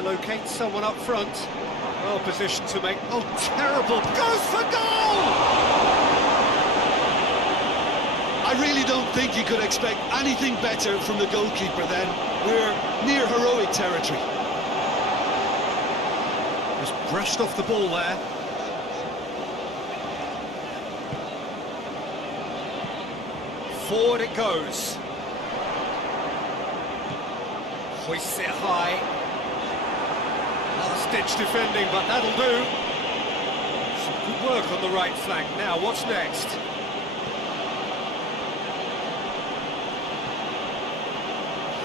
to locate someone up front. Well positioned to make... Oh, terrible! Goes for goal! I really don't think you could expect anything better from the goalkeeper then. We're near heroic territory. Just brushed off the ball there. Forward it goes. Hoists it high. Last-ditch defending, but that'll do. Some good work on the right flank. Now, what's next?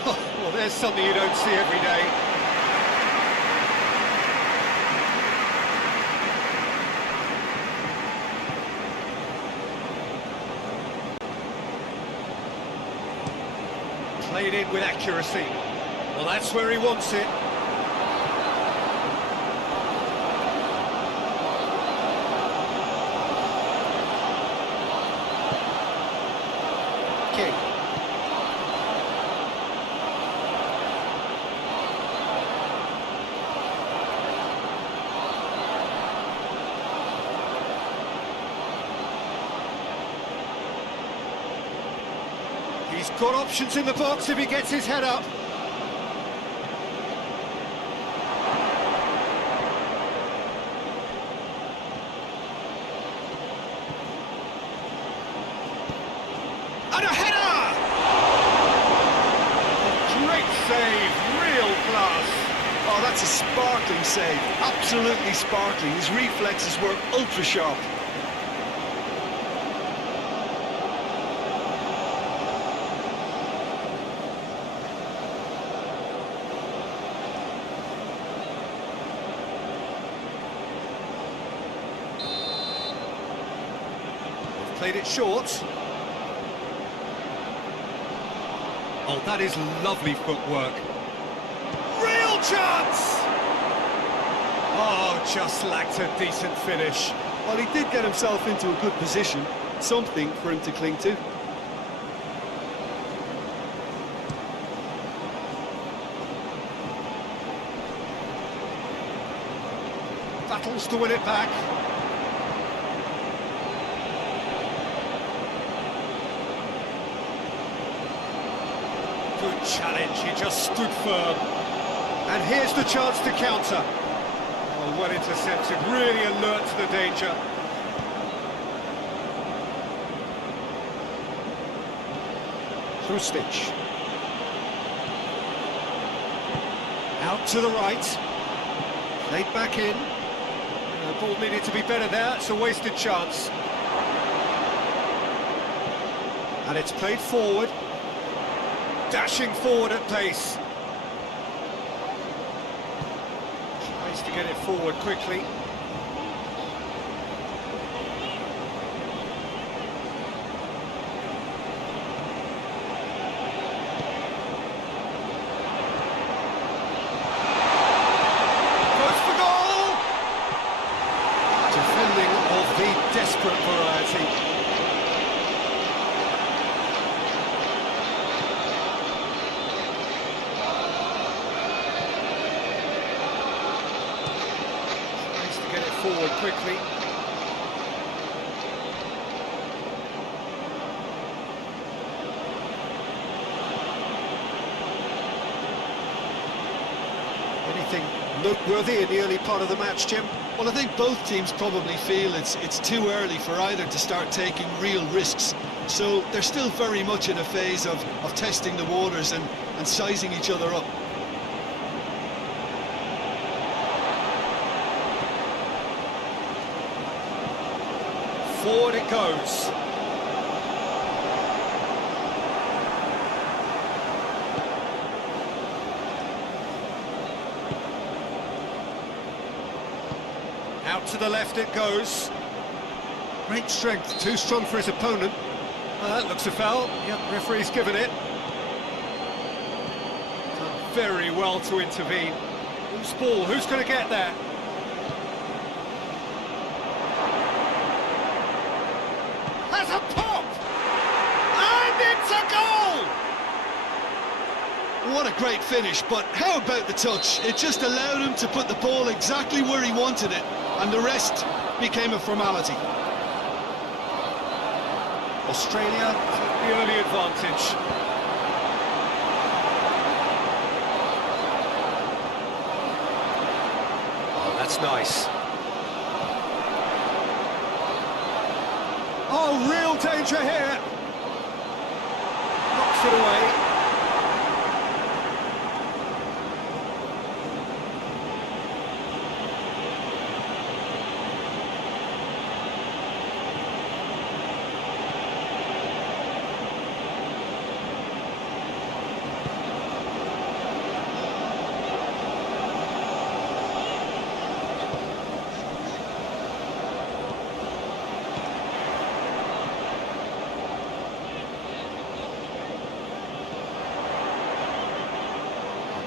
Well, there's something you don't see every day. Played in with accuracy. Well, that's where he wants it. King. He's got options in the box if he gets his head up. And a header! Great save, real class. Oh, that's a sparkling save, absolutely sparkling. His reflexes were ultra sharp. Played it short. Oh, that is lovely footwork. Real chance! Oh, just lacked a decent finish. Well, he did get himself into a good position, something for him to cling to. Battles to win it back. Good challenge, he just stood firm. And here's the chance to counter. Oh, well intercepted, really alert to the danger. Through Stitch. Out to the right. Played back in. The ball needed to be better there, it's a wasted chance. And it's played forward. Dashing forward at pace. Tries to get it forward quickly. Goes for goal! Defending of the desperate variety. Forward quickly. Anything noteworthy in the early part of the match, Jim? Well, I think both teams probably feel it's too early for either to start taking real risks. So they're still very much in a phase of testing the waters and sizing each other up. Forward it goes. Out to the left it goes. Great strength, too strong for his opponent. That looks a foul. Yep, referee's given it. Done very well to intervene. Loose ball, who's going to get there? Has a pop! And it's a goal! What a great finish, but how about the touch? It just allowed him to put the ball exactly where he wanted it, and the rest became a formality. Australia took the early advantage. Oh, that's nice. Oh, real danger here. Knocks it away.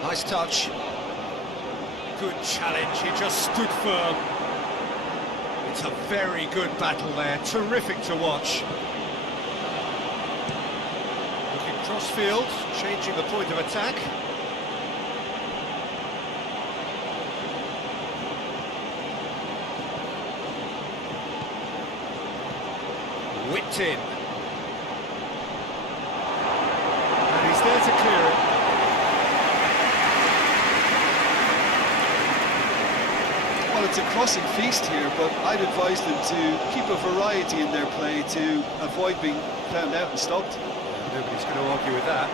Nice touch. Good challenge, he just stood firm. It's a very good battle there, terrific to watch. Looking cross-field, changing the point of attack. Whipped in. And he's there to clear it. Well, it's a crossing feast here, but I'd advise them to keep a variety in their play to avoid being found out and stopped. Yeah, nobody's going to argue with that.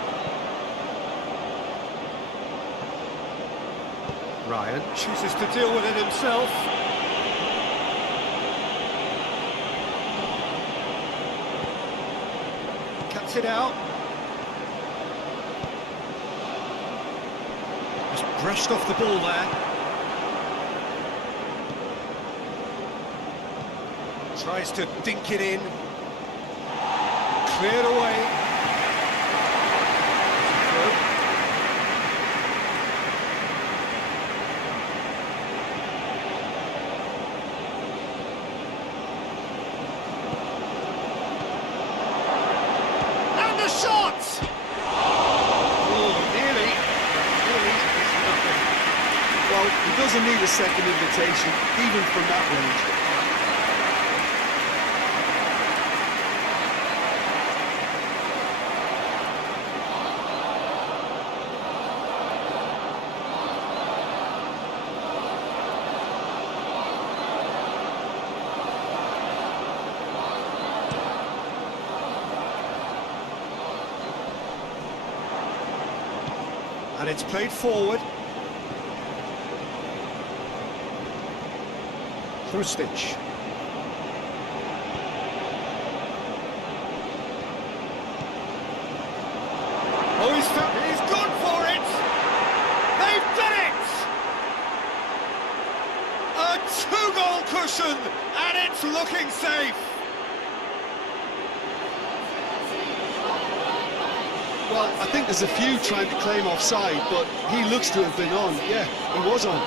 Ryan chooses to deal with it himself. Cuts it out. Just brushed off the ball there. Tries to dink it in. Cleared away. And the shot! Oh, nearly. Nearly is nothing. Well, he doesn't need a second invitation, even from that range. And it's played forward. Through a stitch. Oh, he's gone for it! They've done it! A two-goal cushion, and it's looking safe! Well, I think there's a few trying to claim offside, but he looks to have been on. Yeah, he was on.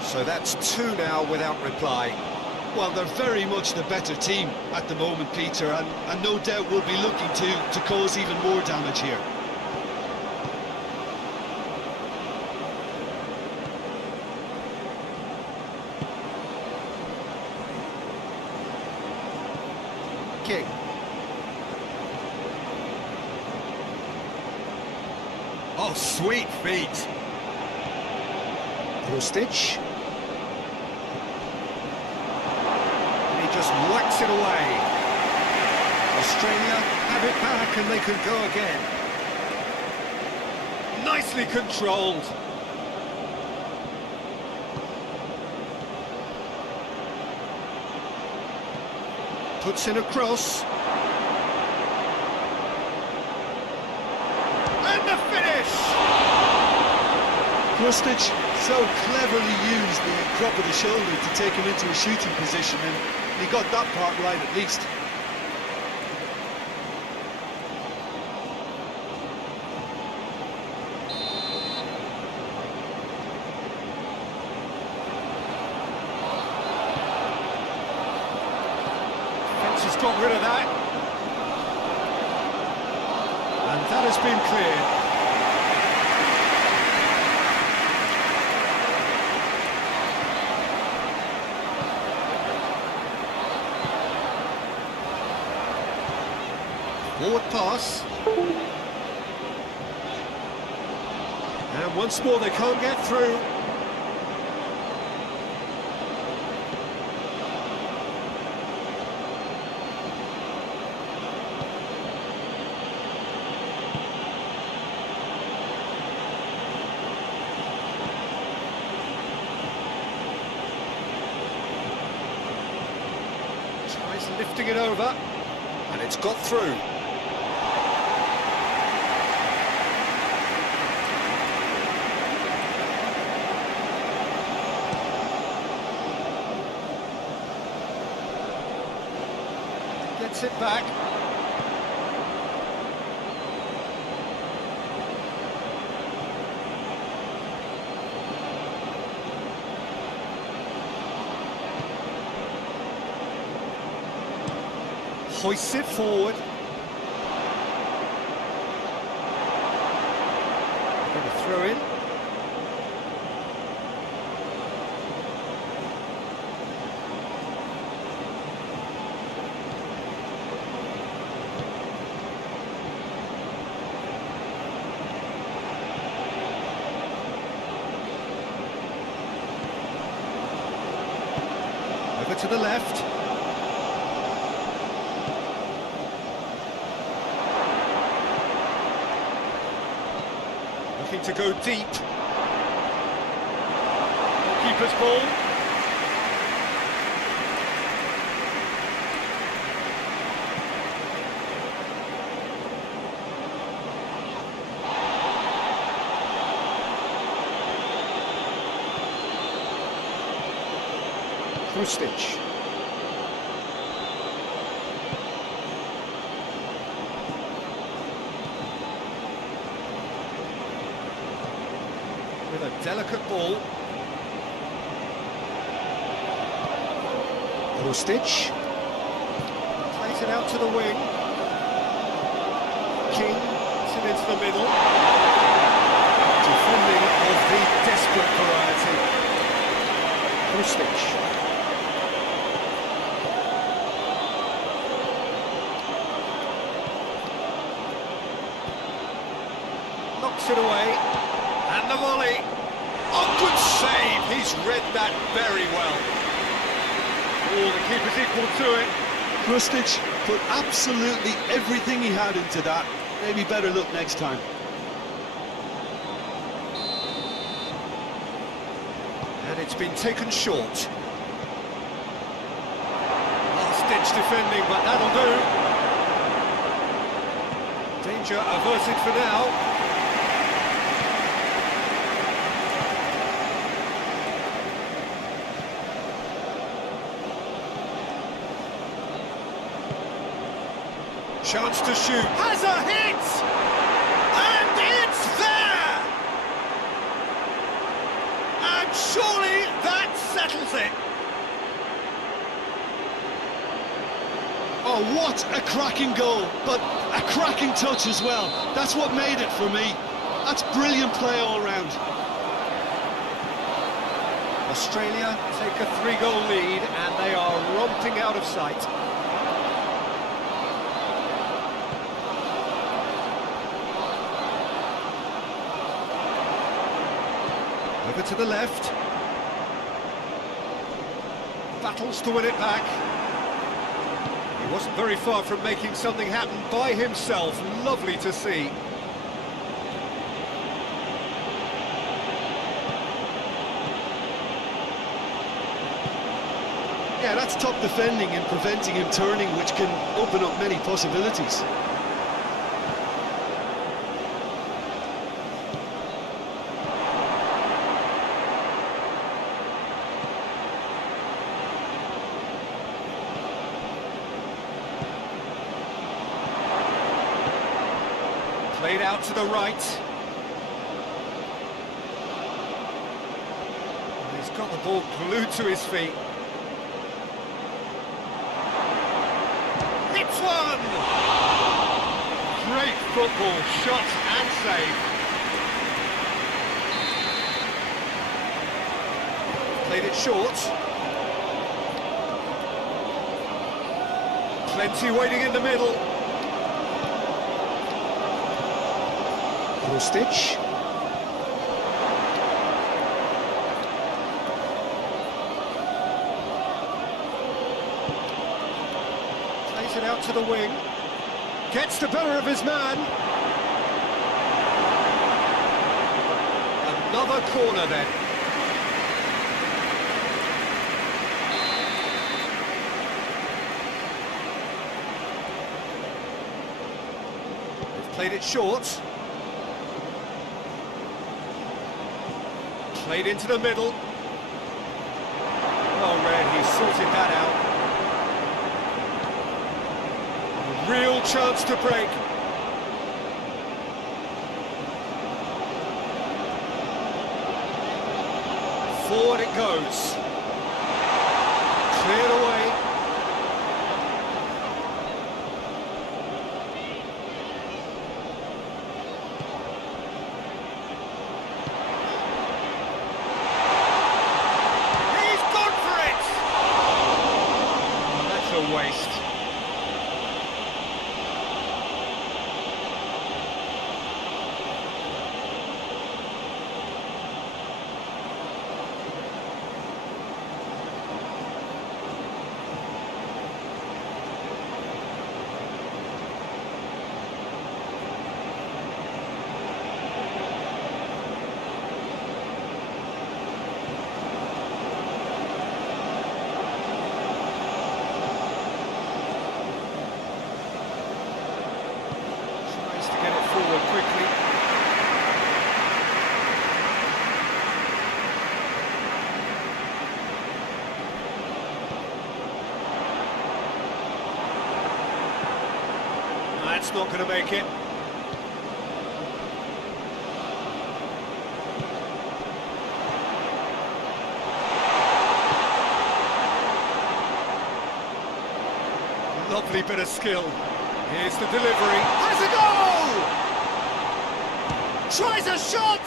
So that's two now without reply. Well, they're very much the better team at the moment, Peter, and no doubt will be looking to cause even more damage here. King. Oh, sweet feet. Through a stitch. Just whacks it away. Australia have it back and they could go again. Nicely controlled. Puts in a cross. Krustic so cleverly used the drop of the shoulder to take him into a shooting position, and he got that part right at least. Fence has got rid of that. And that has been cleared. Forward pass. And once more they can't get through. Tries lifting it over. And it's got through. Gets it back. Hoists it forward. Going to throw in. Over to the left. Looking to go deep. Keeper's ball. Krustic. With a delicate ball. Krustic. Plays it out to the wing. King puts it into the middle. Defending of the desperate variety. Krustic. Knocks it away. And the volley. Oh, good save! He's read that very well. Oh, the keeper's equal to it. Krustic put absolutely everything he had into that. Maybe better look next time. And it's been taken short. Last-ditch defending, but that'll do. Danger averted for now. Chance to shoot. Has a hit! And it's there! And surely that settles it. Oh, what a cracking goal, but a cracking touch as well. That's what made it for me. That's brilliant play all round. Australia take a 3-goal lead and they are romping out of sight. Over to the left. Battles to win it back. He wasn't very far from making something happen by himself. Lovely to see. Yeah, that's top defending and preventing him turning, which can open up many possibilities. Played out to the right. He's got the ball glued to his feet. It's one! Great football, shot and save. Played it short. Plenty waiting in the middle. Stitch. Plays it out to the wing. Gets the better of his man. Another corner then. They've played it short. Played into the middle. Well read, he sorted that out. A real chance to break. Forward it goes. Cleared away. Waste. Quickly. That's not going to make it. Lovely bit of skill. Here's the delivery. Has a goal! Tries a shot!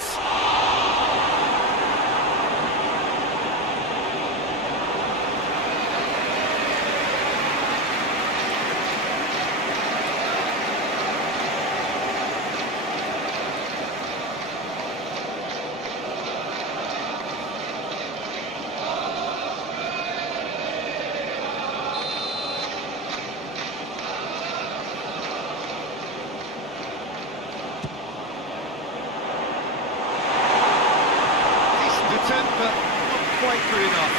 But not quite good enough.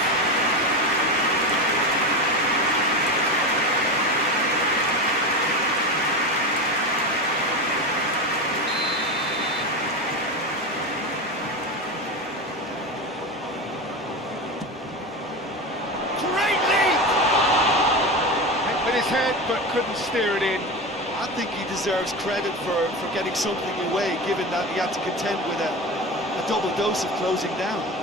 Great leap! Hit with his head, but couldn't steer it in. I think he deserves credit for getting something away, given that he had to contend with a double dose of closing down.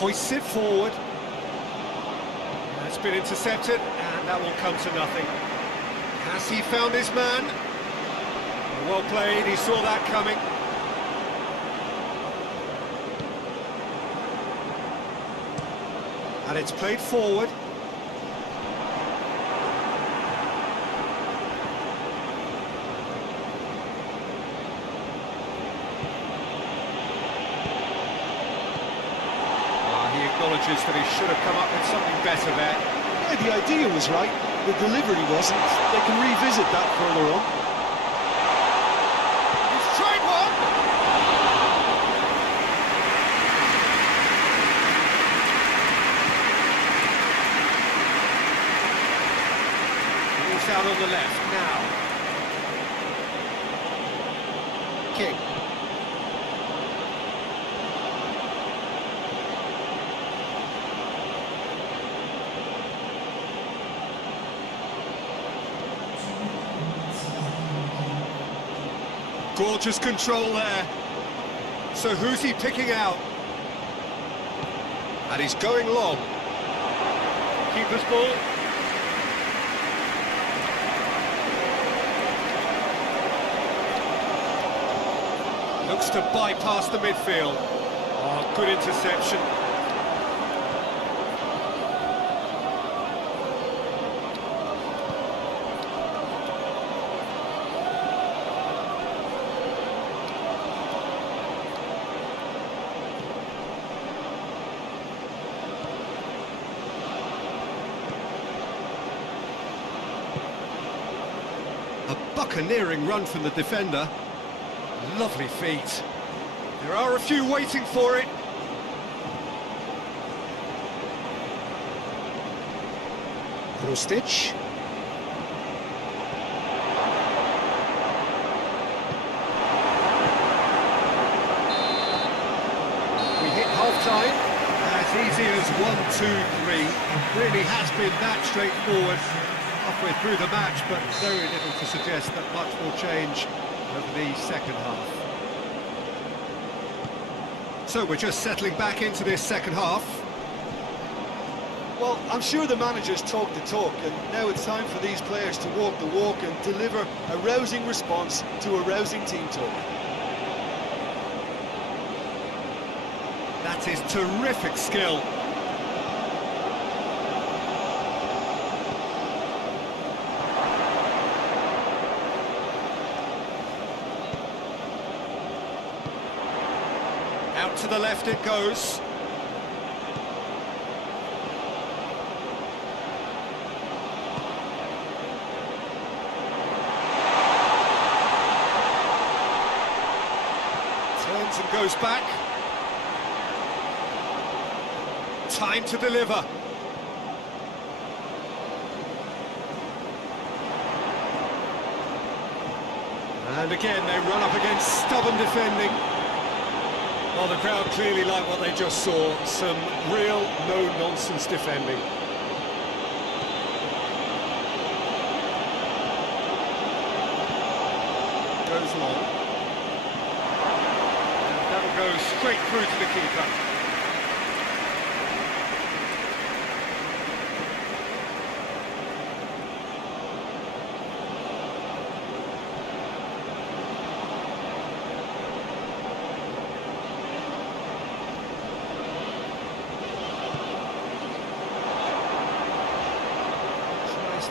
Hoists it forward. It's been intercepted, and that will come to nothing. Has he found his man? Well played, he saw that coming. And it's played forward. Acknowledges that he should have come up with something better there. Yeah, the idea was right, the delivery wasn't. They can revisit that further on. He's tried one! Ball's out on the left now. King. Gorgeous control there. So who's he picking out? And he's going long. Keeper's ball. Looks to bypass the midfield. Oh, good interception. A buccaneering run from the defender. Lovely feet. There are a few waiting for it. Krustic. We hit half-time. As easy as 1-2-3. It really has been that straightforward halfway through the match, but very little to suggest that much will change over the second half. So we're just settling back into this second half. Well, I'm sure the managers talk the talk, and now it's time for these players to walk the walk and deliver a rousing response to a rousing team talk. That is terrific skill. Out to the left it goes. Turns and goes back. Time to deliver. And again they run up against stubborn defending. Well, the crowd clearly like what they just saw. Some real no-nonsense defending. Goes long. And that'll go straight through to the keeper.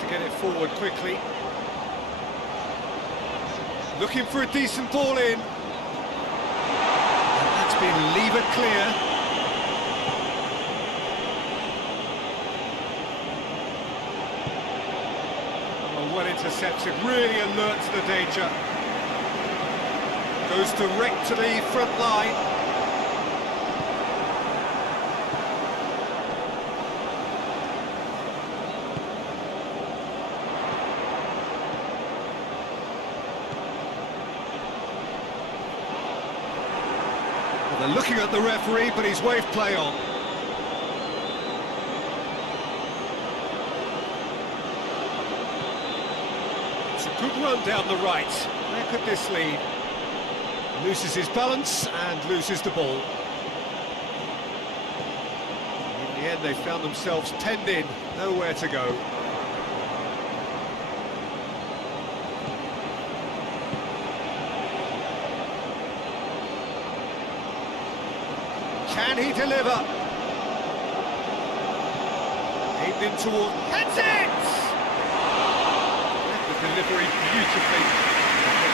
Get it forward quickly. Looking for a decent ball in. And that's been levered clear. Oh, well intercepted, really alert to the danger. Goes direct to the front line. They're looking at the referee, but he's waved play on. It's a good run down the right. Where could this lead? Loses his balance and loses the ball. In the end, they found themselves penned in, nowhere to go. Can he deliver? Aimed in toward... Heads it! The delivery beautifully.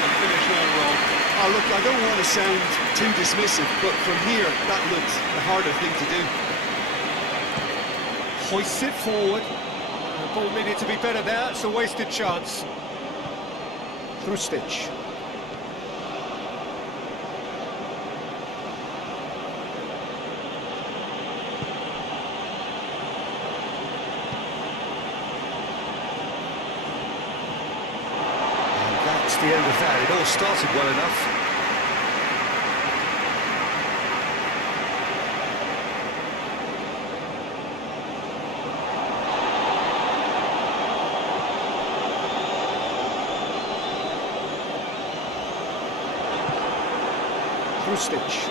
The finish all wrong. Oh, look, I don't want to sound too dismissive, but from here, that looks the harder thing to do. Hoists it forward. The ball needed to be better there. It's a wasted chance. Krustic. That's the end of that. It all started well enough. Through stitch.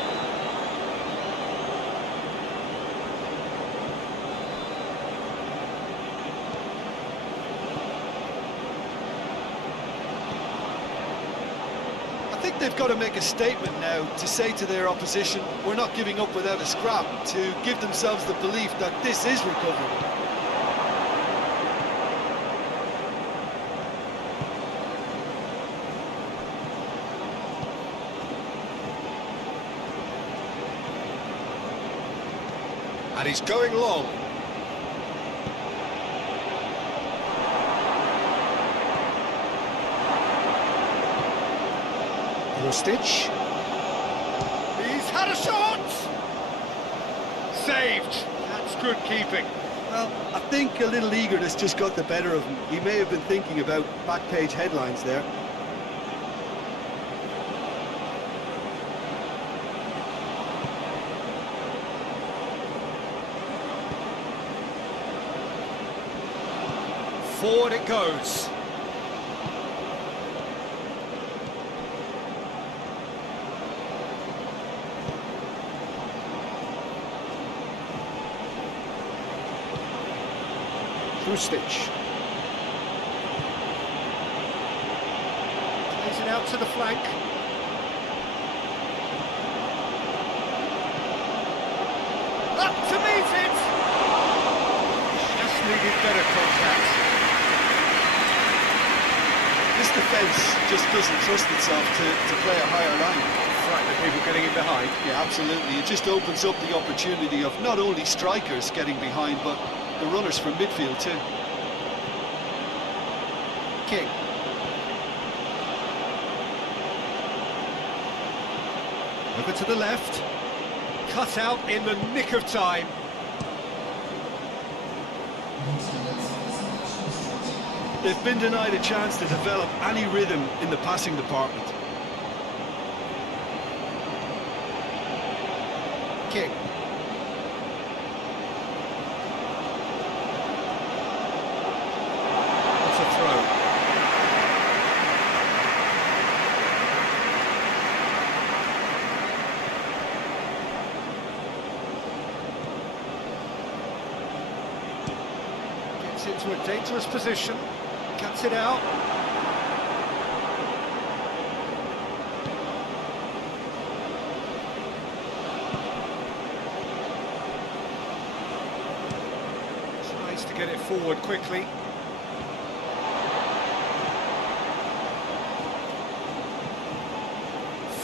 I think they've got to make a statement now to say to their opposition, we're not giving up without a scrap, to give themselves the belief that this is recoverable. And he's going long. Through stitch. He's had a shot! Saved. That's good keeping. Well, I think a little eagerness just got the better of him. He may have been thinking about back page headlines there. Forward it goes. Through stitch. Plays it out to the flank. Up to meet it! Just needed better contact. This defence just doesn't trust itself to play a higher line. Frightened of people getting in behind. Yeah, absolutely. It just opens up the opportunity of not only strikers getting behind, but the runners from midfield too. King. Over to the left. Cut out in the nick of time. They've been denied a chance to develop any rhythm in the passing department. King. That's a throw. Gets into a dangerous position. Cuts it out. Tries to get it forward quickly.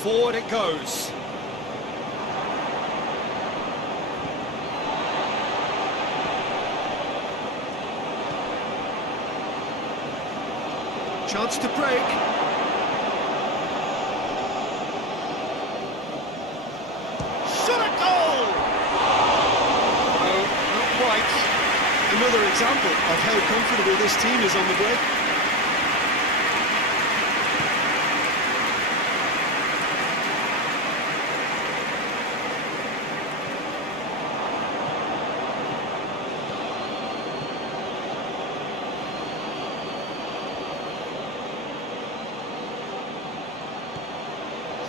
Forward it goes. Chance to break. Shot a goal! No, not quite. Another example of how comfortable this team is on the break.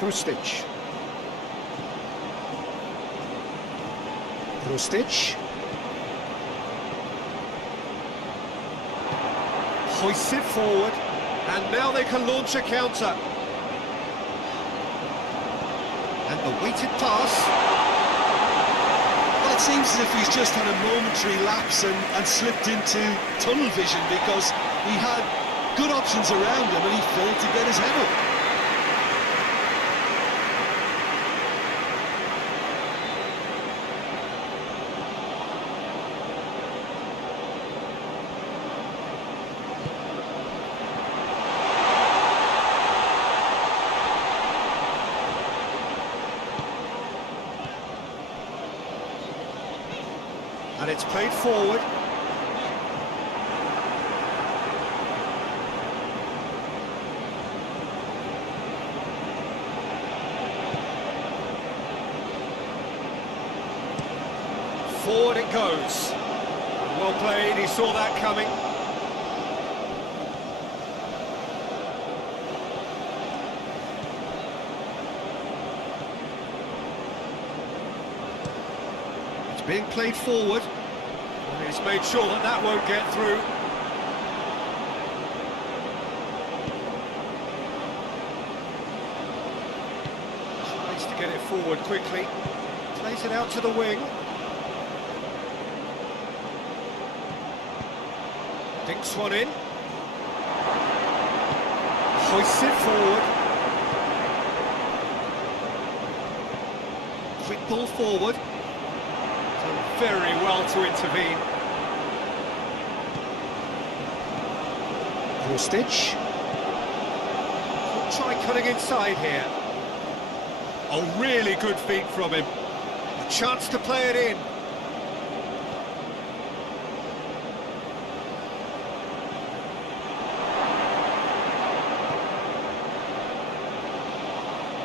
Through stitch. Through stitch. Hoists it forward, and now they can launch a counter. And the weighted pass. Well, it seems as if he's just had a momentary lapse and slipped into tunnel vision, because he had good options around him and he failed to get his head up. And it's played forward. Forward it goes. Well played, he saw that coming. Being played forward. And he's made sure that that won't get through. Tries to get it forward quickly. Plays it out to the wing. Dinks one in. Hoists it forward. Quick ball forward. Done very well to intervene. Krustic. Could try cutting inside here. Oh, really good feet from him. A chance to play it in.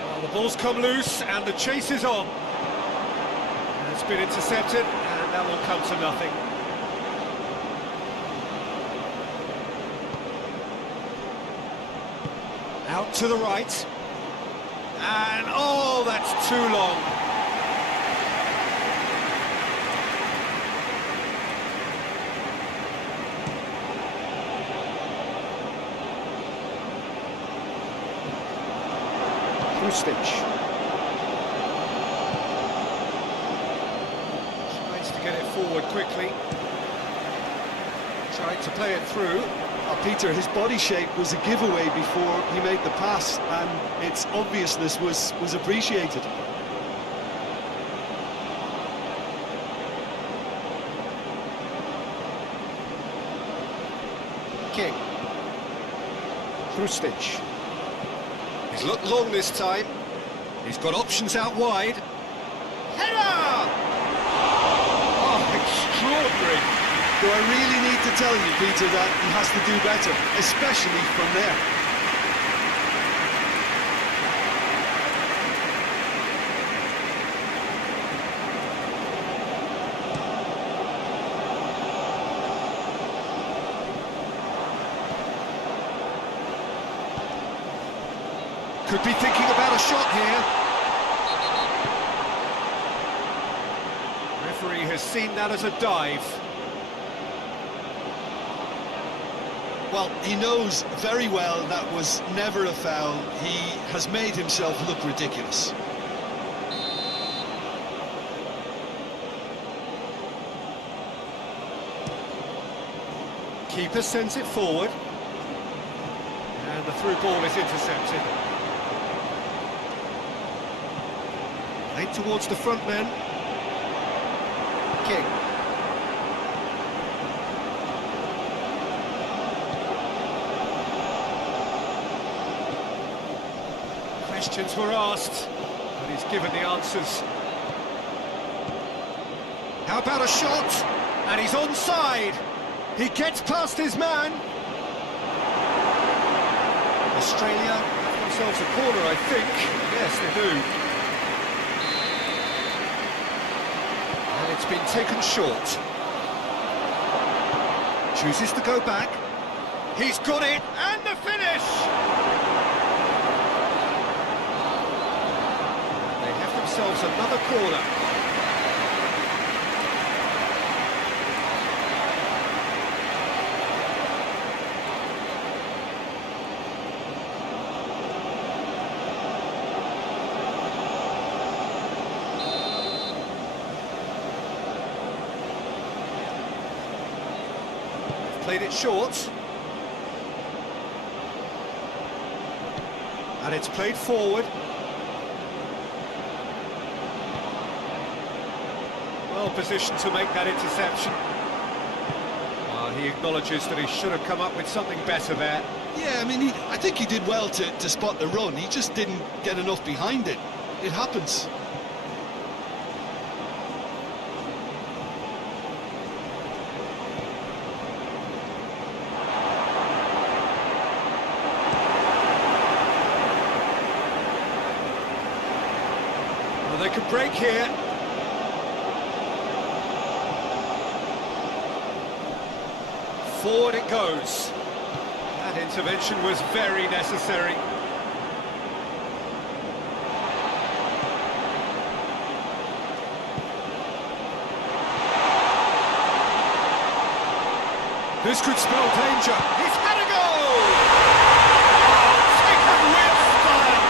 Well, the ball's come loose and the chase is on. It's been intercepted and that will come to nothing. Out to the right. And, oh, that's too long. Krustic. Tries to get it forward quickly. Tried to play it through. Peter, his body shape was a giveaway before he made the pass, and its obviousness was appreciated. King. Krustic. He's looked long this time. He's got options out wide. Header! Oh, extraordinary. Do I really need to tell you, Peter, that he has to do better, especially from there? Could be thinking about a shot here. Referee has seen that as a dive. Well, he knows very well that was never a foul. He has made himself look ridiculous. Keeper sends it forward. And the through ball is intercepted. Played towards the front man. King. Questions were asked, but he's given the answers. How about a shot? And he's onside. He gets past his man. Australia have themselves a corner, I think. Yes, they do. And it's been taken short. Chooses to go back. He's got it, and the finish! Themselves another corner. They've played it short. And it's played forward. Well positioned to make that interception. He acknowledges that he should have come up with something better there. Yeah, I mean, I think he did well to spot the run. He just didn't get enough behind it. It happens. Well, they could break here. Forward it goes. That intervention was very necessary. This could spell danger. He's had a go! Oh, taken with style!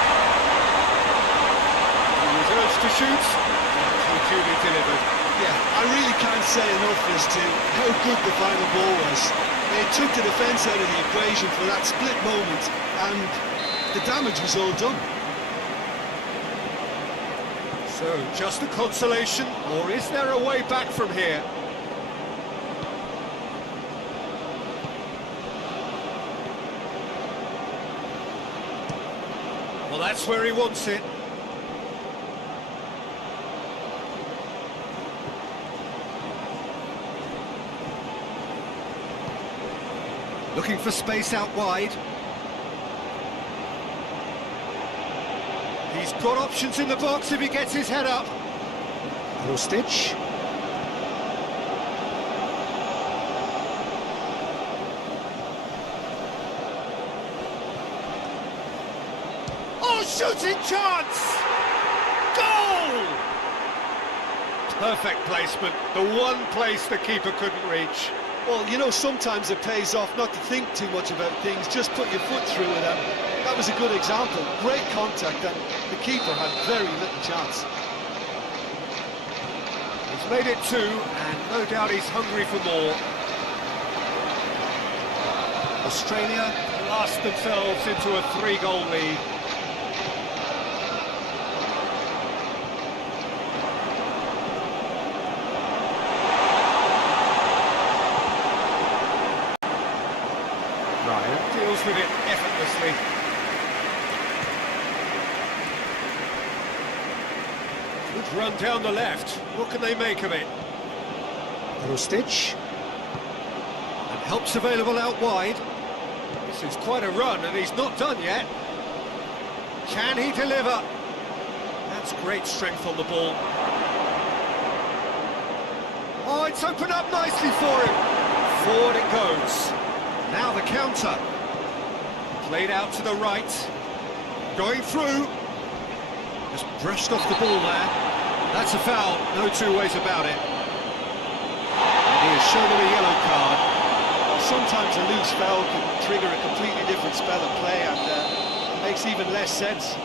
He was urged to shoot, and he duly delivered. Yeah, I really can't say enough as to how good the final ball was. It took the defence out of the equation for that split moment, and the damage was all done. So, just a consolation, or is there a way back from here? Well, that's where he wants it. Looking for space out wide. He's got options in the box if he gets his head up. Krustic. Oh, shooting chance! Goal! Perfect placement, the one place the keeper couldn't reach. Well, you know, sometimes it pays off not to think too much about things, just put your foot through it, and that was a good example. Great contact, and the keeper had very little chance. He's made it 2, and no doubt he's hungry for more. Australia blast themselves into a 3-goal lead. Deals with it effortlessly. Good run down the left. What can they make of it? Krustic. And help's available out wide. This is quite a run, and he's not done yet. Can he deliver? That's great strength on the ball. Oh, it's opened up nicely for him. Forward it goes. Now the counter. Played out to the right. Going through. Just brushed off the ball there. That's a foul, no two ways about it. And he has shown him a yellow card. Sometimes a loose foul can trigger a completely different spell of play, and it makes even less sense.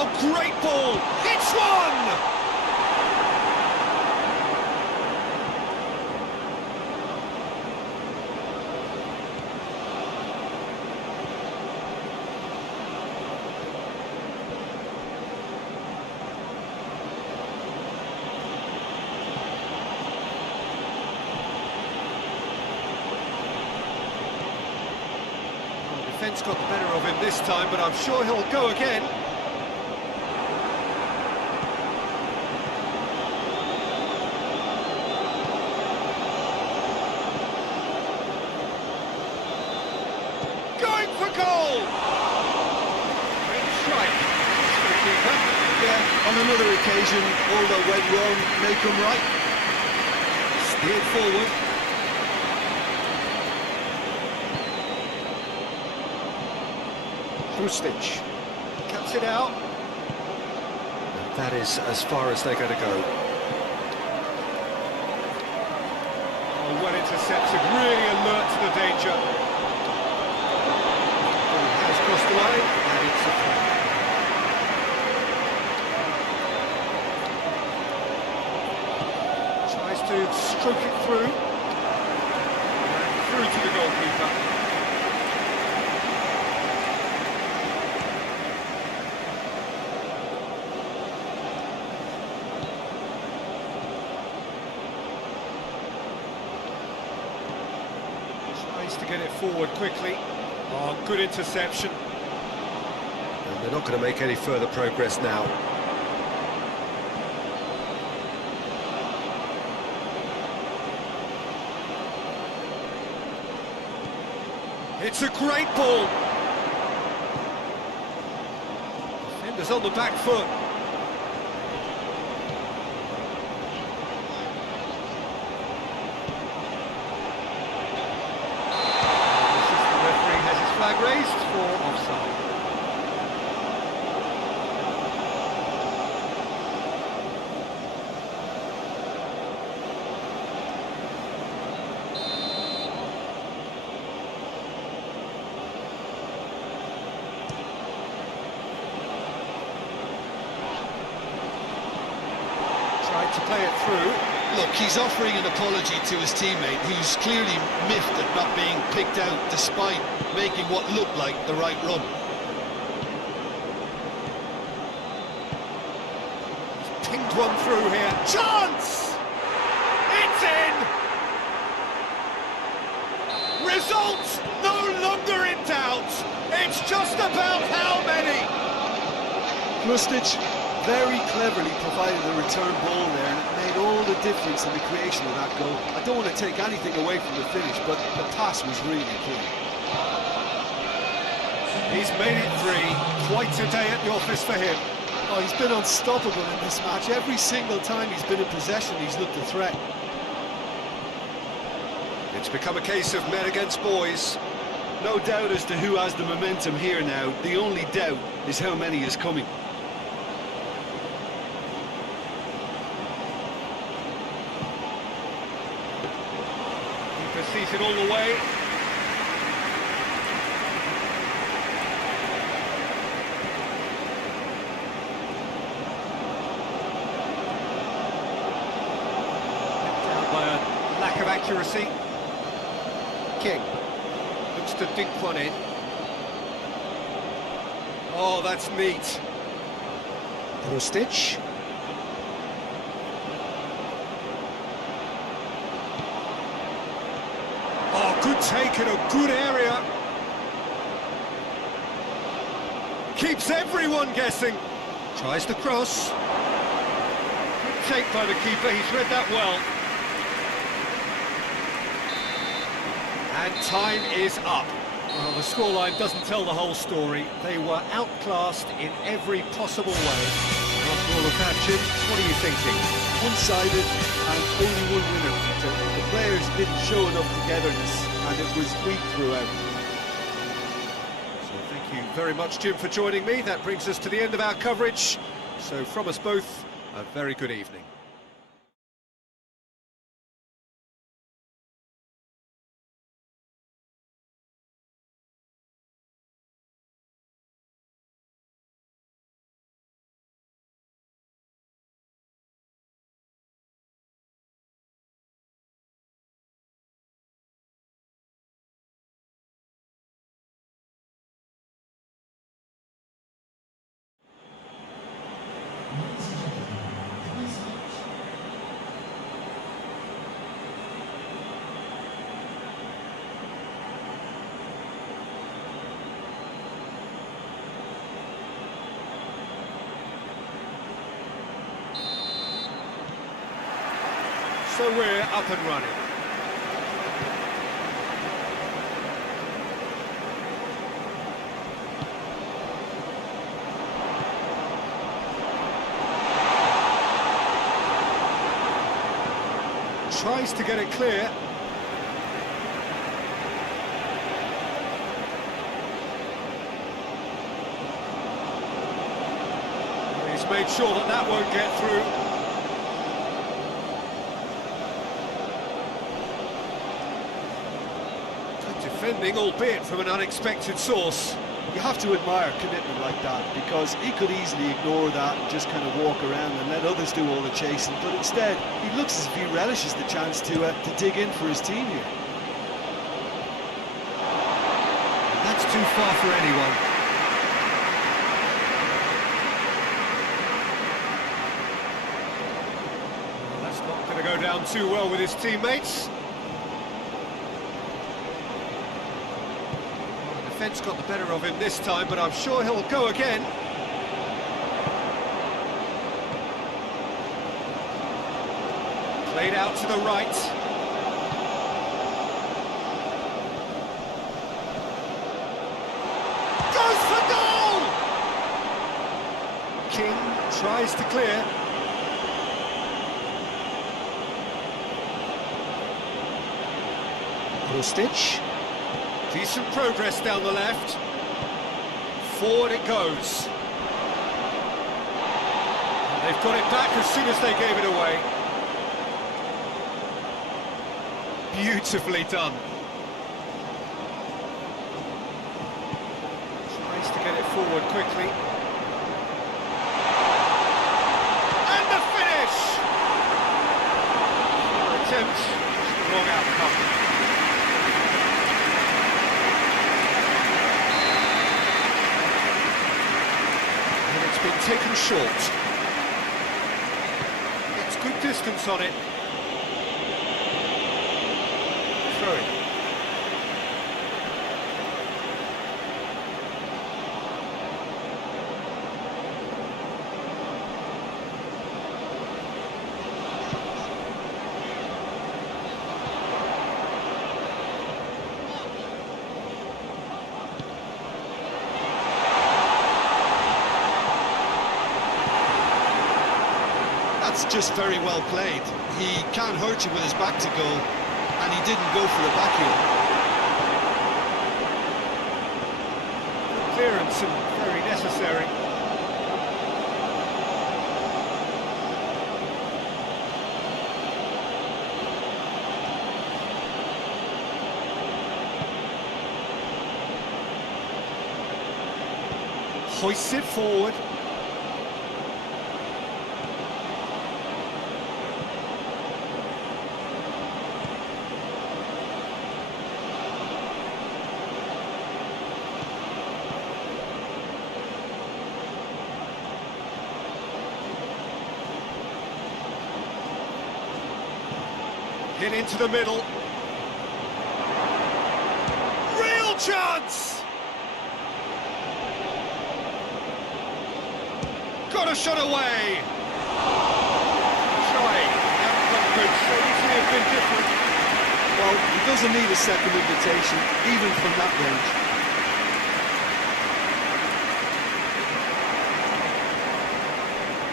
Oh, great ball! Hits one! Defence got the better of him this time, but I'm sure he'll go again. Going for goal! Great strike for the keeper. Yeah, on another occasion, all that went wrong may come right. Steered forward. Krustic. Cuts it out. That is as far as they're going to go. Oh, well intercepted, really alert to the danger. Ball has crossed the line, and it's a foul. Tries to stroke it through. And through to the goalkeeper. To get it forward quickly. Oh, good interception. And they're not going to make any further progress now. It's a great ball. Defenders on the back foot. Flag raised for offside. Tried to play it through. Look, he's offering an apology to his teammate, who's clearly miffed at not being picked out despite making what looked like the right run. He's pinged one through here. Chance! It's in! Result no longer in doubt. It's just about how many. Krustic very cleverly provided a return ball there, and it made all the difference in the creation of that goal. I don't want to take anything away from the finish, but the pass was really key. He's made it 3. Quite a day at the office for him. Oh, he's been unstoppable in this match. Every single time he's been in possession, he's looked a threat. It's become a case of men against boys. No doubt as to who has the momentum here now. The only doubt is how many is coming. Keeper sees it all the way. Down by a lack of accuracy. King looks to dink one in. Oh, that's neat. Krustic. Oh, good take in a good area. Keeps everyone guessing. Tries the cross. Good take by the keeper, he's read that well. And time is up. Well, the scoreline doesn't tell the whole story. They were outclassed in every possible way. After all of that, Jim, what are you thinking? One-sided and only one winner, Peter. The players didn't show enough togetherness, and it was weak throughout. So thank you very much, Jim, for joining me. That brings us to the end of our coverage. So from us both, a very good evening. So we're up and running. Tries to get it clear. He's made sure that that won't get through. Defending, albeit from an unexpected source. You have to admire commitment like that, because he could easily ignore that and just kind of walk around and let others do all the chasing, but instead he looks as if he relishes the chance to dig in for his team here. That's too far for anyone. Well, that's not going to go down too well with his teammates. Defence got the better of him this time, but I'm sure he'll go again. Played out to the right. Goes for goal! King tries to clear. Krustic. Decent progress down the left. Forward it goes. And they've got it back as soon as they gave it away. Beautifully done. Tries to get it forward quickly. And the finish! taken short. It's good distance on it. Throwing. That's just very well played. He can't hurt you with his back to goal, and he didn't go for the back heel. Clearance and very necessary. Hoists it forward. Hit into the middle. Real chance! Got a shot away! Trying. Could so easily have been different. Well, he doesn't need a second invitation, even from that range.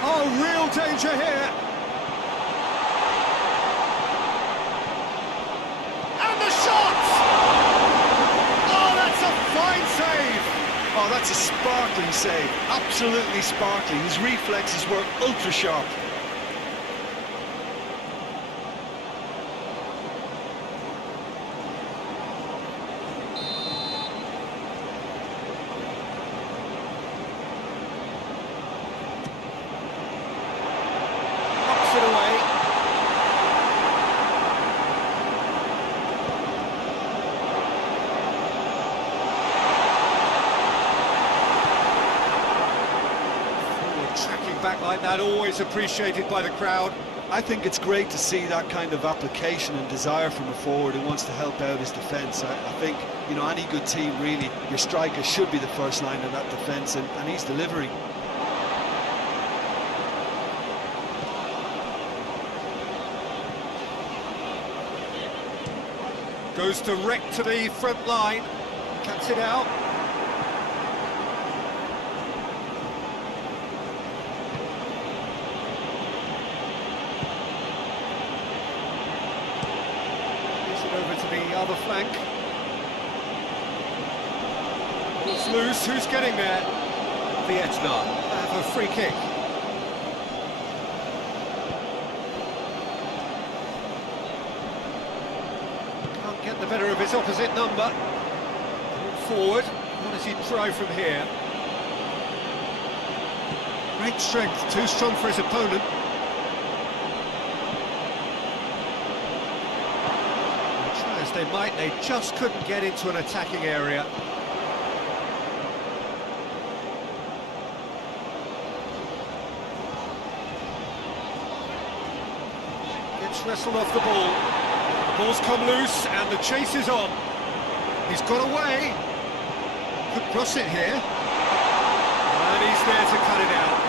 Oh, real danger here! Oh, that's a sparkling save. Absolutely sparkling. His reflexes were ultra sharp. Knocks it away. Tracking back like that, always appreciated by the crowd. I think it's great to see that kind of application and desire from a forward who wants to help out his defence. I think, you know, any good team, really, your striker should be the first line of that defence, and he's delivering. Goes direct to the front line, cuts it out. Over to the other flank. Ball's loose, who's getting there? Vietnam have a free kick. Can't get the better of his opposite number. Forward, what does he try from here? Great strength, too strong for his opponent. They just couldn't get into an attacking area. Gets wrestled off the ball. The ball's come loose and the chase is on. He's got away. Could cross it here. And he's there to cut it out.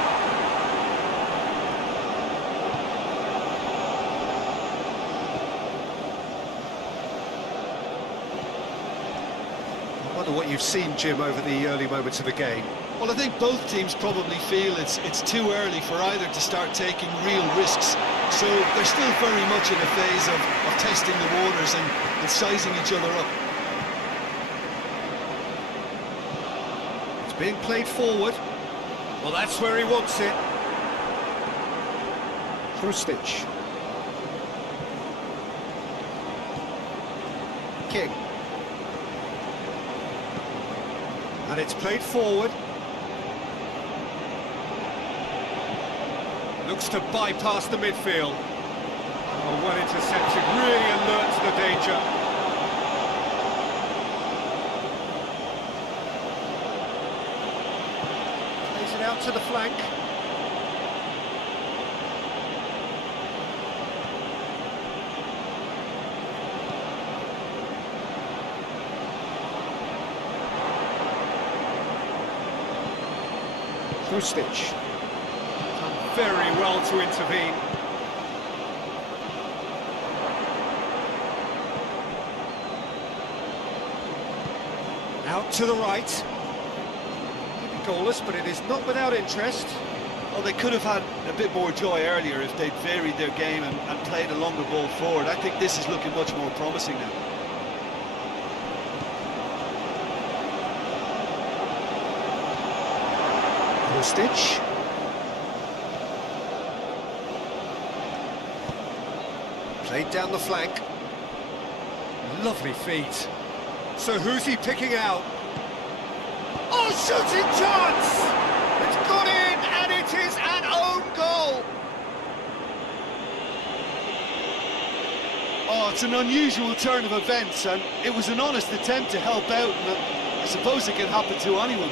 I wonder what you've seen, Jim, over the early moments of the game. Well, I think both teams probably feel it's too early for either to start taking real risks. So they're still very much in a phase of testing the waters and sizing each other up. It's being played forward. Well, that's where he wants it. Krustic. King. And it's played forward. Looks to bypass the midfield. Oh, well intercepted, really alert to the danger. Plays it out to the flank. Krustic. Done very well to intervene. Out to the right. Maybe goalless, but it is not without interest. Well, they could have had a bit more joy earlier if they'd varied their game and played a longer ball forward. I think this is looking much more promising now. Krustic. Played down the flank. Lovely feet. So who's he picking out? Oh, shooting chance! It's got in, and it is an own goal! Oh, it's an unusual turn of events, and it was an honest attempt to help out, and I suppose it can happen to anyone.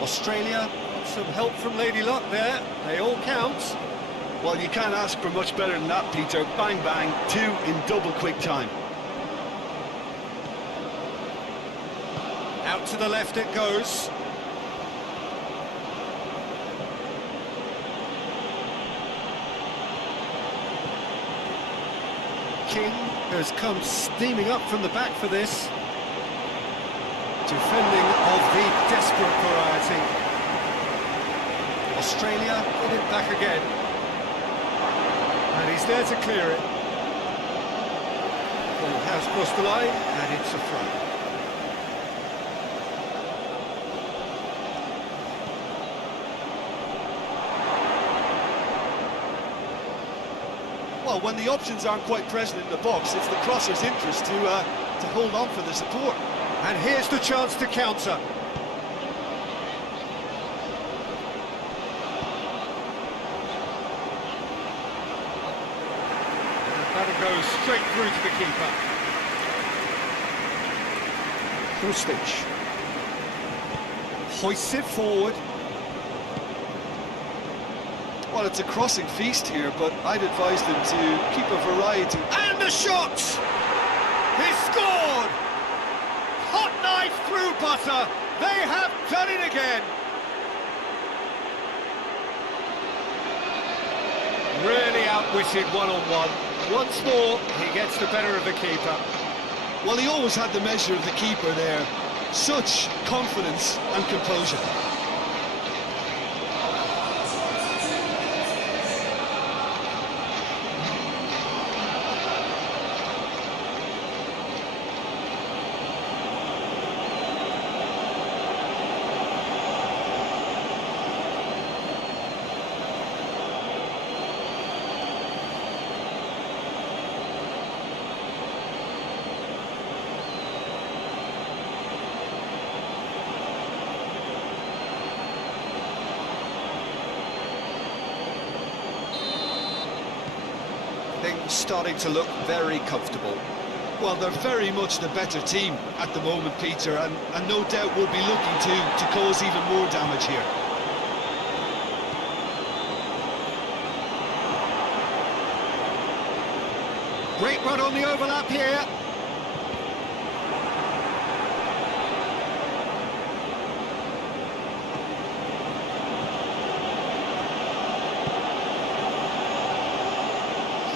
Australia got some help from Lady Luck there. They all count. Well, you can't ask for much better than that, Peter. Bang, bang, two in double quick time. Out to the left it goes. King has come steaming up from the back for this. Defending of the desperate variety. Australia get it back again. And he's there to clear it. Ball has crossed the line, and it's a throw. Well, when the options aren't quite present in the box, it's the crosser's interest to hold on for the support. And here's the chance to counter. And that'll go straight through to the keeper. Krustic. Hoists it forward. Well, it's a crossing feast here, but I'd advise them to keep a variety. And the shot! He scored! Hot knife through butter. They have done it again. Really outwitted one-on-one. Once more, he gets the better of the keeper. Well, he always had the measure of the keeper there. Such confidence and composure. Things starting to look very comfortable. Well, they're very much the better team at the moment, Peter, and no doubt will be looking to cause even more damage here. Great run on the overlap here.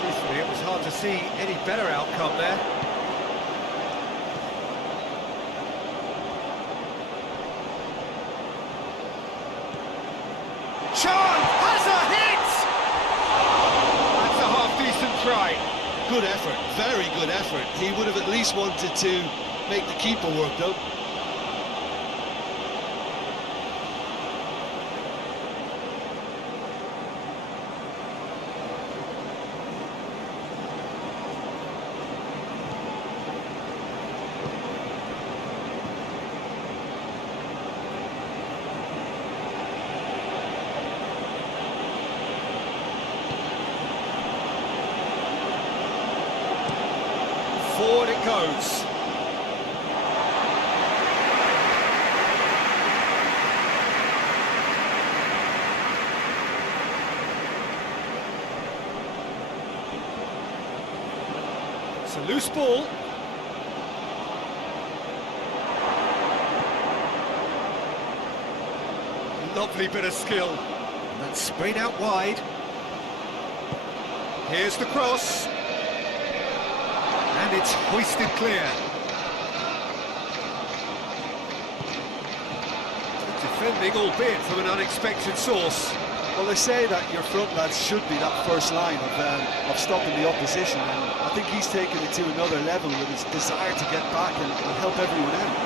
Truthfully, it was hard to see any better outcome there. Chan has a hit! That's a half-decent try. Good effort, very good effort. He would have at least wanted to make the keeper work, though. Forward it goes. It's a loose ball. Lovely bit of skill. And that's sprayed out wide. Here's the cross. And it's hoisted clear. Good defending, albeit from an unexpected source. Well, they say that your front lads should be that first line of stopping the opposition, and I think he's taken it to another level with his desire to get back and help everyone out.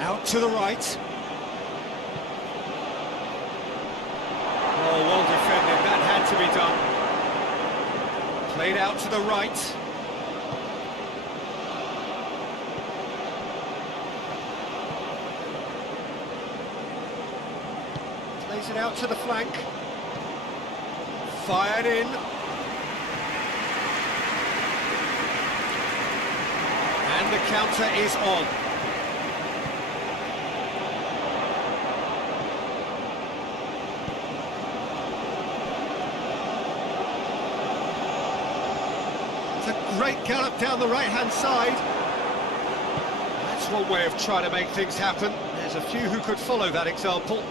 Out to the right. Oh, well defended, that had to be done. Played out to the right. Plays it out to the flank. Fired in. And the counter is on. Great gallop down the right-hand side. That's one way of trying to make things happen. There's a few who could follow that example.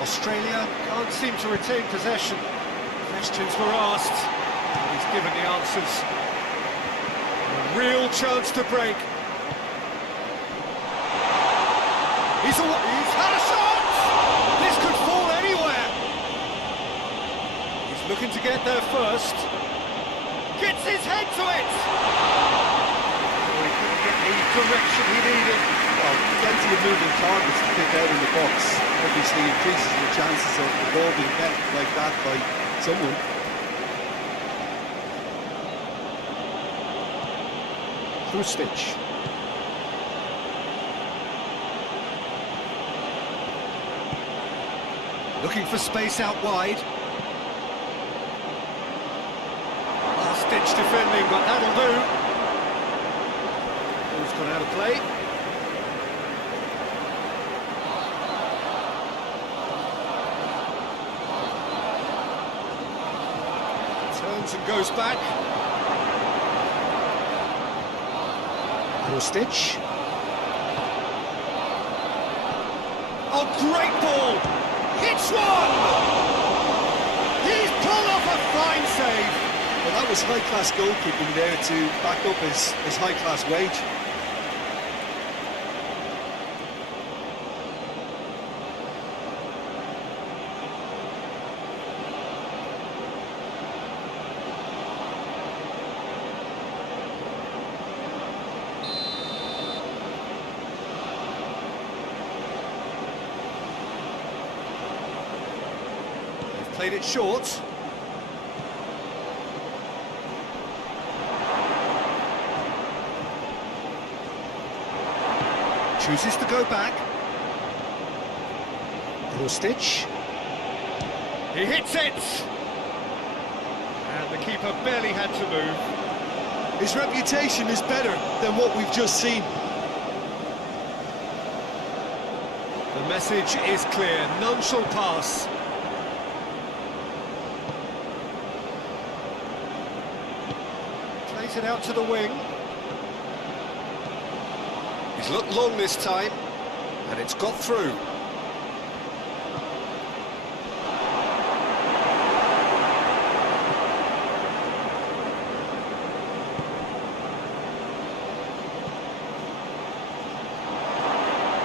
Australia can't seem to retain possession. Questions were asked. He's given the answers. A real chance to break. He's had a shot! This could fall anywhere! He's looking to get there first. Gets his head to it! Oh, he couldn't get the direction he needed. Well, plenty of moving targets to pick out in the box. Obviously increases the chances of the ball being met like that by someone. Krustic. Looking for space out wide. Last-ditch defending, but that'll do. Ball's gone out of play. Turns and goes back. Krustic. Oh, great ball! Hits one! He's pulled off a fine save. Well, that was high-class goalkeeping there to back up his high-class wage. Played it short. Chooses to go back. Krustic. He hits it! And the keeper barely had to move. His reputation is better than what we've just seen. The message is clear, none shall pass. Plays it out to the wing. He's looked long this time, and it's got through.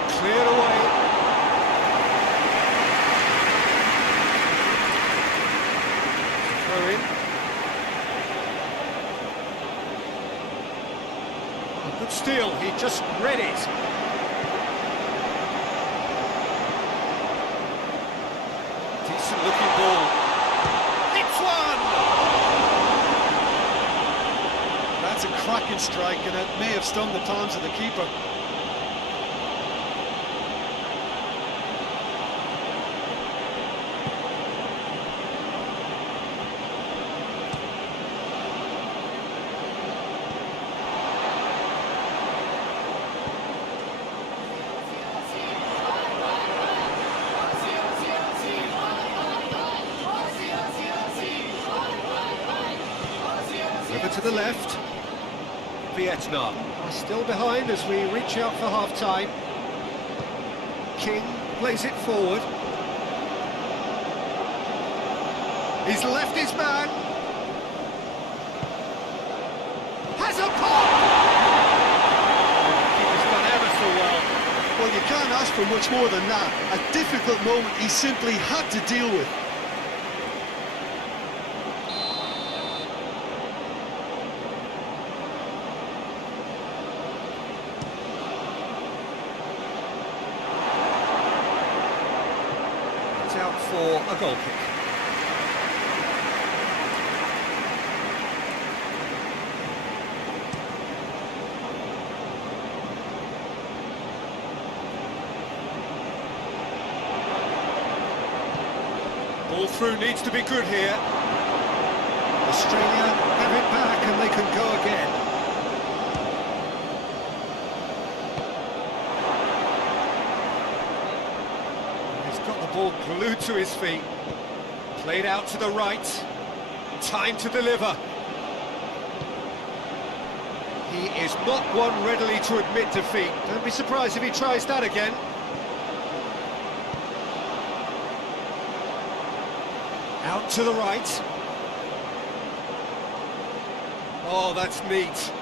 Cleared away. Throw in. Oh, good steal, he just read it. Decent looking ball. Hits one! That's a cracking strike, and it may have stung the palms of the keeper. to the left. Vietnam are still behind as we reach out for half-time. King plays it forward. He's left his man. Has a pop! Keeper's done ever so well. Well, you can't ask for much more than that. A difficult moment he simply had to deal with. It's out for a goal kick. Ball through needs to be good here. Australia have it back and they can go again. He's got the ball glued to his feet. Played out to the right. Time to deliver. He is not one readily to admit defeat. Don't be surprised if he tries that again. Out to the right. Oh, that's neat.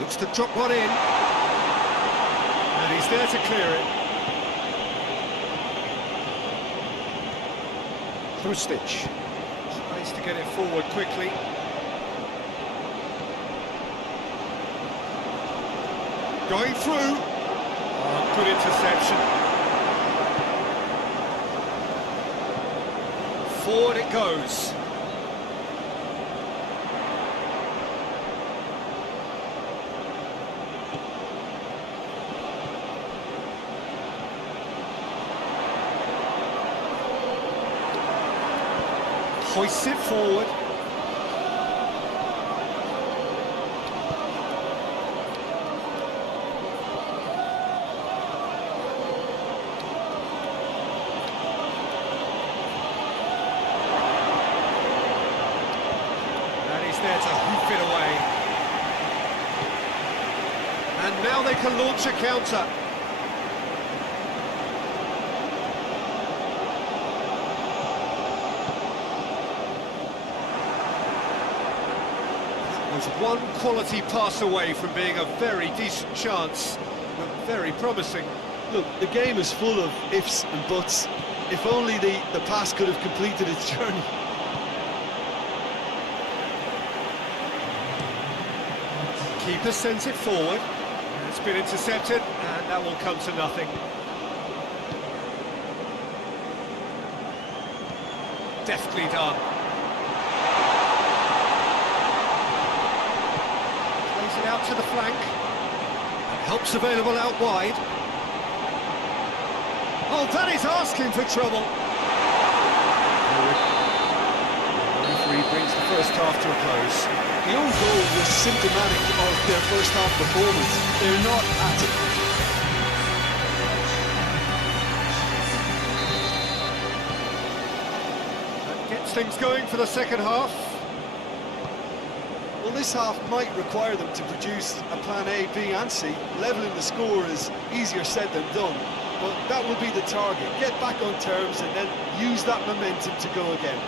Looks to drop one in. And he's there to clear it. Krustic tries to get it forward quickly. Going through. Oh, good interception. Forward it goes. Hoists it forward. There to hoof it away. And now they can launch a counter. That was one quality pass away from being a very decent chance, but very promising. Look, the game is full of ifs and buts. If only the pass could have completed its journey. Keeper sends it forward. It's been intercepted, and that will come to nothing. Deftly done. Plays it out to the flank. Help's available out wide. Oh, that is asking for trouble. The referee brings the first half to a close. The own goal was symptomatic of their first half performance. They're not at it. That gets things going for the second half. Well, this half might require them to produce a plan A, B and C. Levelling the score is easier said than done, but that will be the target. Get back on terms and then use that momentum to go again.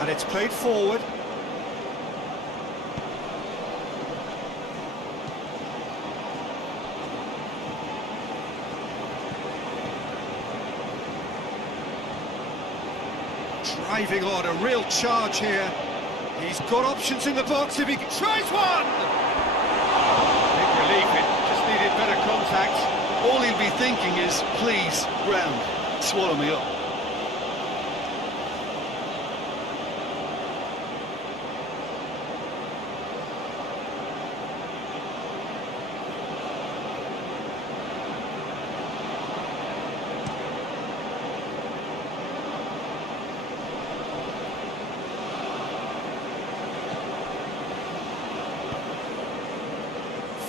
And it's played forward. Driving on, a real charge here. He's got options in the box if he tries one! Big relief, it just needed better contact. All he'll be thinking is, please, ground, swallow me up.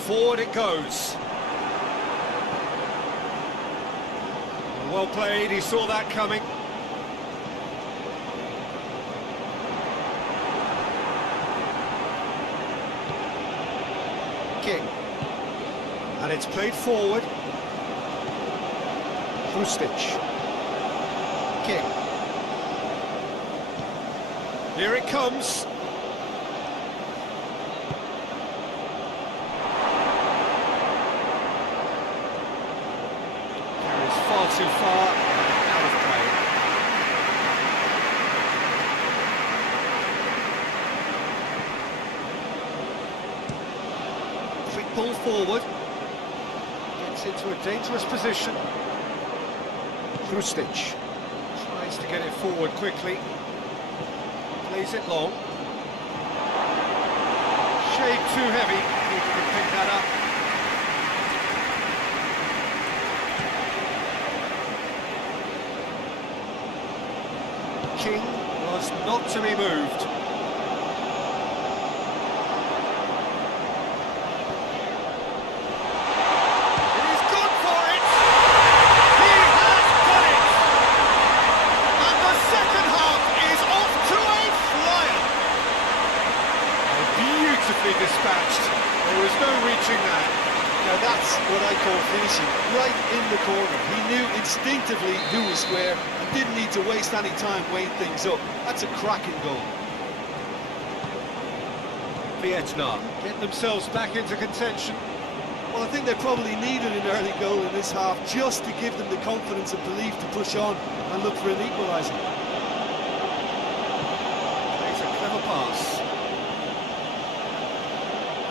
Forward it goes. Well played, he saw that coming. And it's played forward. Krustic. King. Here it comes. Carries far too far, out of play. Quick ball forward. Gets into a dangerous position. Krustic tries to get it forward quickly. Plays it long. Shade too heavy. Keeper can pick that up. King was not to be moved. He's gone for it! He has done it! And the second half is off to a flyer! Oh, beautifully dispatched. There was no reaching that. Now that's what I call finishing, right in the corner. He knew instinctively who was square and didn't need to waste any time weighing things up. That's a cracking goal. Vietnam get themselves back into contention. Well, I think they probably needed an early goal in this half just to give them the confidence and belief to push on and look for an equaliser. Plays a clever pass.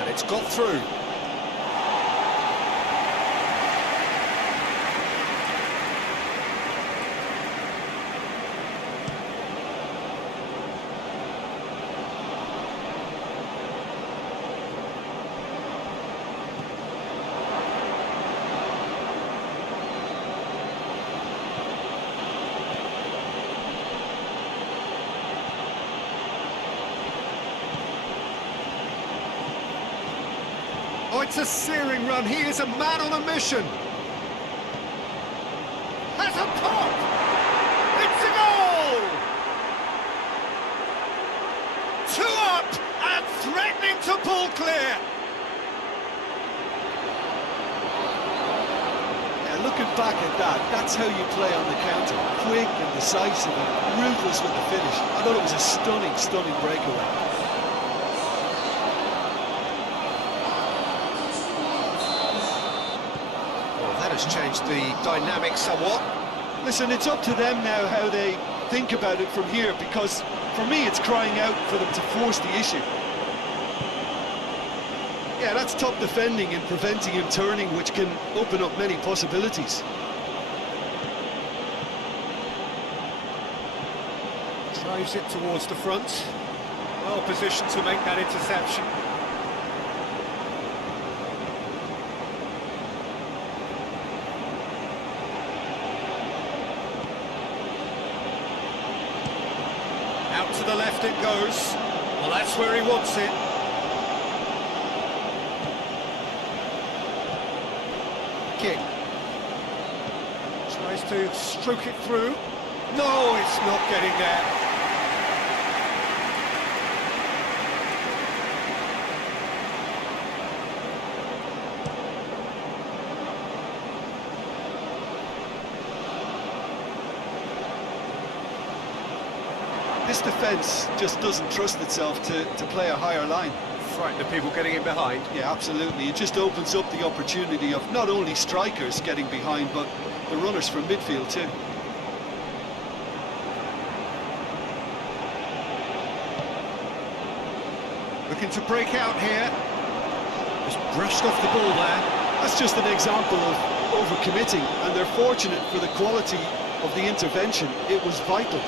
And it's got through. Oh, it's a searing run. He is a man on a mission. Has a pop! It's a goal! 2 up and threatening to pull clear. Yeah, looking back at that, that's how you play on the counter. Quick and decisive and ruthless with the finish. I thought it was a stunning, stunning breakaway. Has changed the dynamic somewhat. Listen, it's up to them now how they think about it from here, because for me it's crying out for them to force the issue. Yeah, that's top defending and preventing him turning, which can open up many possibilities. Drives it towards the front. Well positioned to make that interception. Out to the left it goes. Well, that's where he wants it. King. Tries to stroke it through. No, it's not getting there. This defence just doesn't trust itself to play a higher line. Frightened of people getting in behind. Yeah, absolutely. It just opens up the opportunity of not only strikers getting behind, but the runners from midfield too. Looking to break out here. Just brushed off the ball there. That's just an example of overcommitting, and they're fortunate for the quality of the intervention. It was vital.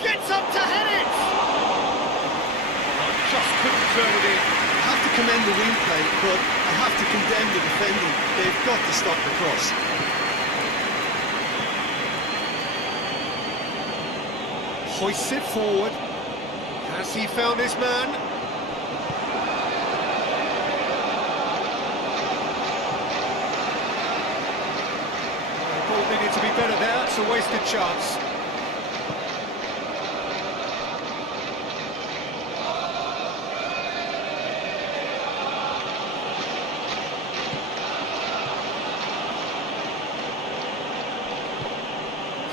Gets up to head it! Just couldn't turn it in. I have to commend the wing play, but I have to condemn the defending. They've got to stop the cross. Hoists it forward. Has he found his man? The ball needed to be better there, it's a wasted chance.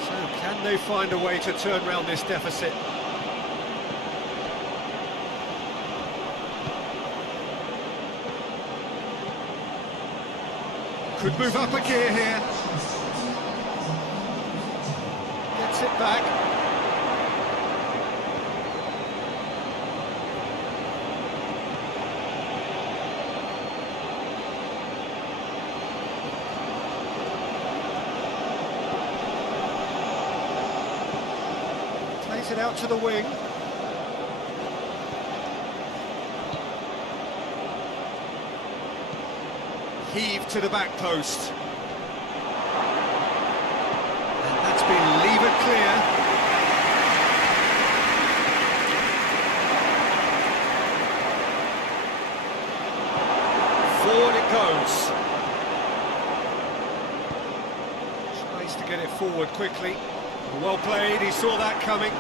So can they find a way to turn around this deficit? Could move up a gear here. Gets it back. Plays it out to the wing. Heave to the back post. And that's been levered clear. Forward it goes. Tries to get it forward quickly. Well played, he saw that coming.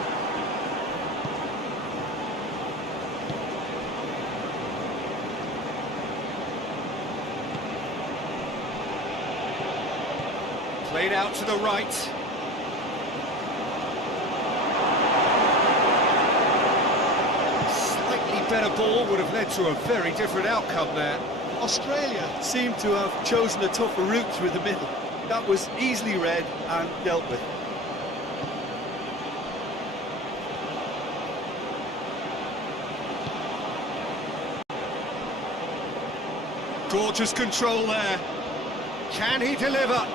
Played out to the right. Slightly better ball would have led to a very different outcome there. Australia seemed to have chosen a tougher route through the middle. That was easily read and dealt with. Gorgeous control there. Can he deliver?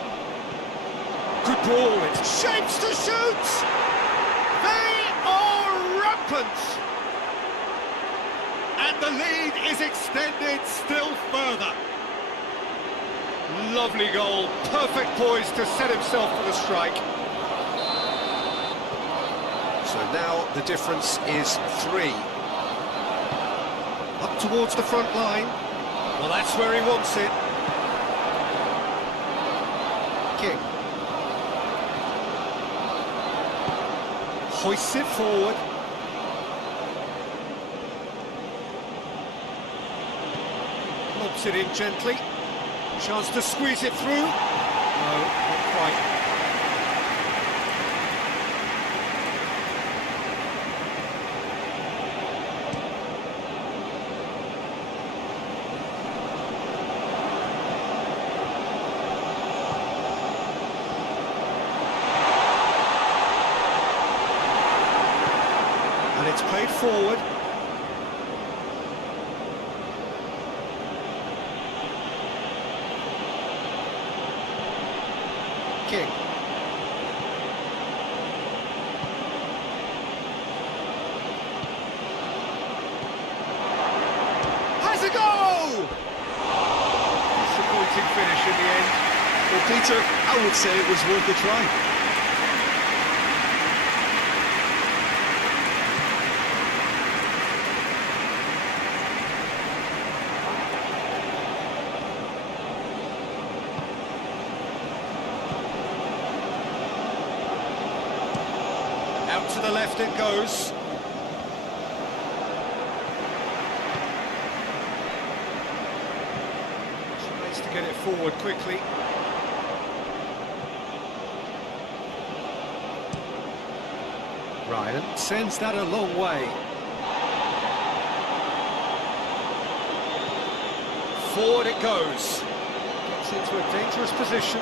Good ball, it's shapes to shoot! They are rampant! And the lead is extended still further. Lovely goal, perfect poise to set himself for the strike. So now the difference is 3. Up towards the front line. Well, that's where he wants it. King. Hoists it forward. Lobs it in gently. Chance to squeeze it through. No, not quite. And it's played forward. King. Has a go! Disappointing finish in the end. Well, Peter, I would say it was worth a try. Out to the left it goes. Tries to get it forward quickly. Ryan sends that a long way. Forward it goes. Gets into a dangerous position.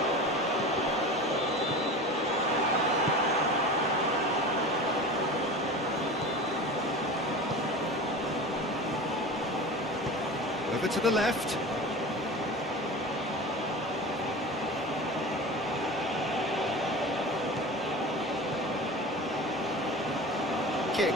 Over to the left. King.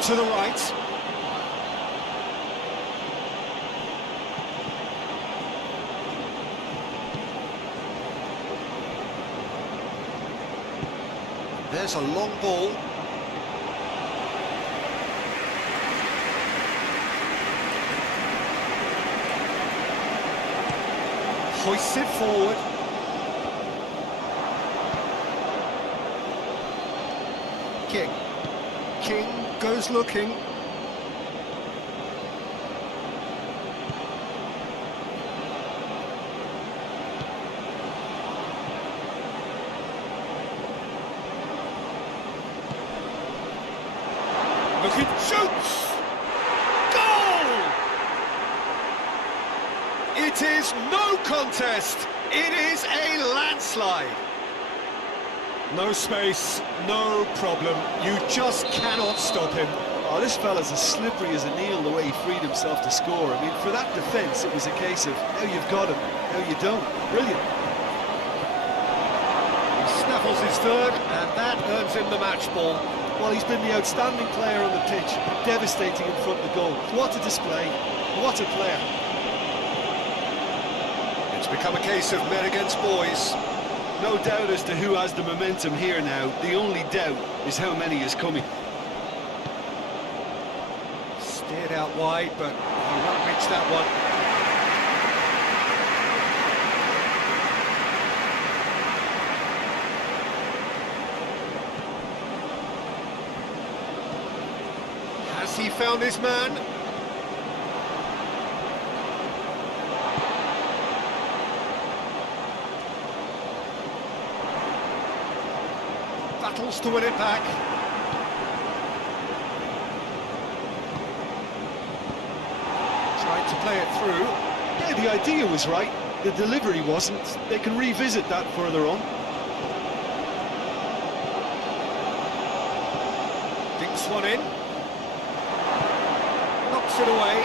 Out to the right. There's a long ball. Hoists it forward. King goes looking. Looking, shoots! Goal! It is no contest. It is a landslide. No space, no problem. You just cannot stop him. Oh, this fella's as slippery as a needle the way he freed himself to score. I mean, for that defence, it was a case of now you've got him, now you don't. Brilliant. He snaffles his third, and that earns him the match ball. Well, he's been the outstanding player on the pitch, devastating in front of the goal. What a display, what a player. It's become a case of men against boys. No doubt as to who has the momentum here now. The only doubt is how many is coming. Steered out wide, but he won't reach that one. Has he found his man? Battles to win it back. Tried to play it through. Yeah, the idea was right. The delivery wasn't. They can revisit that further on. Dinks one in. Knocks it away.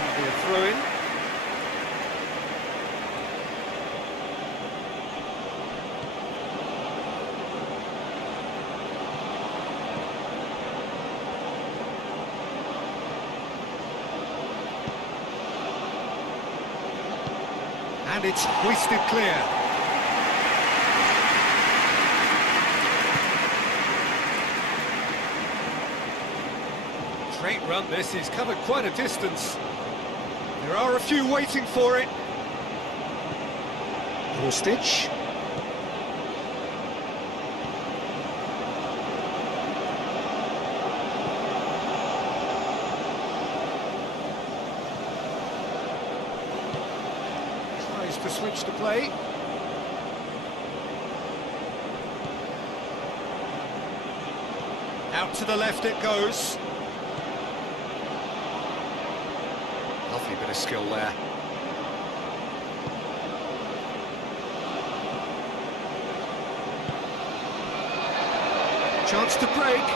That'll be a throw-in. And it's hoisted clear. Great run this, he's covered quite a distance. There are a few waiting for it. Stitch. To switch to play. Out to the left it goes. Lovely bit of skill there. Chance to break.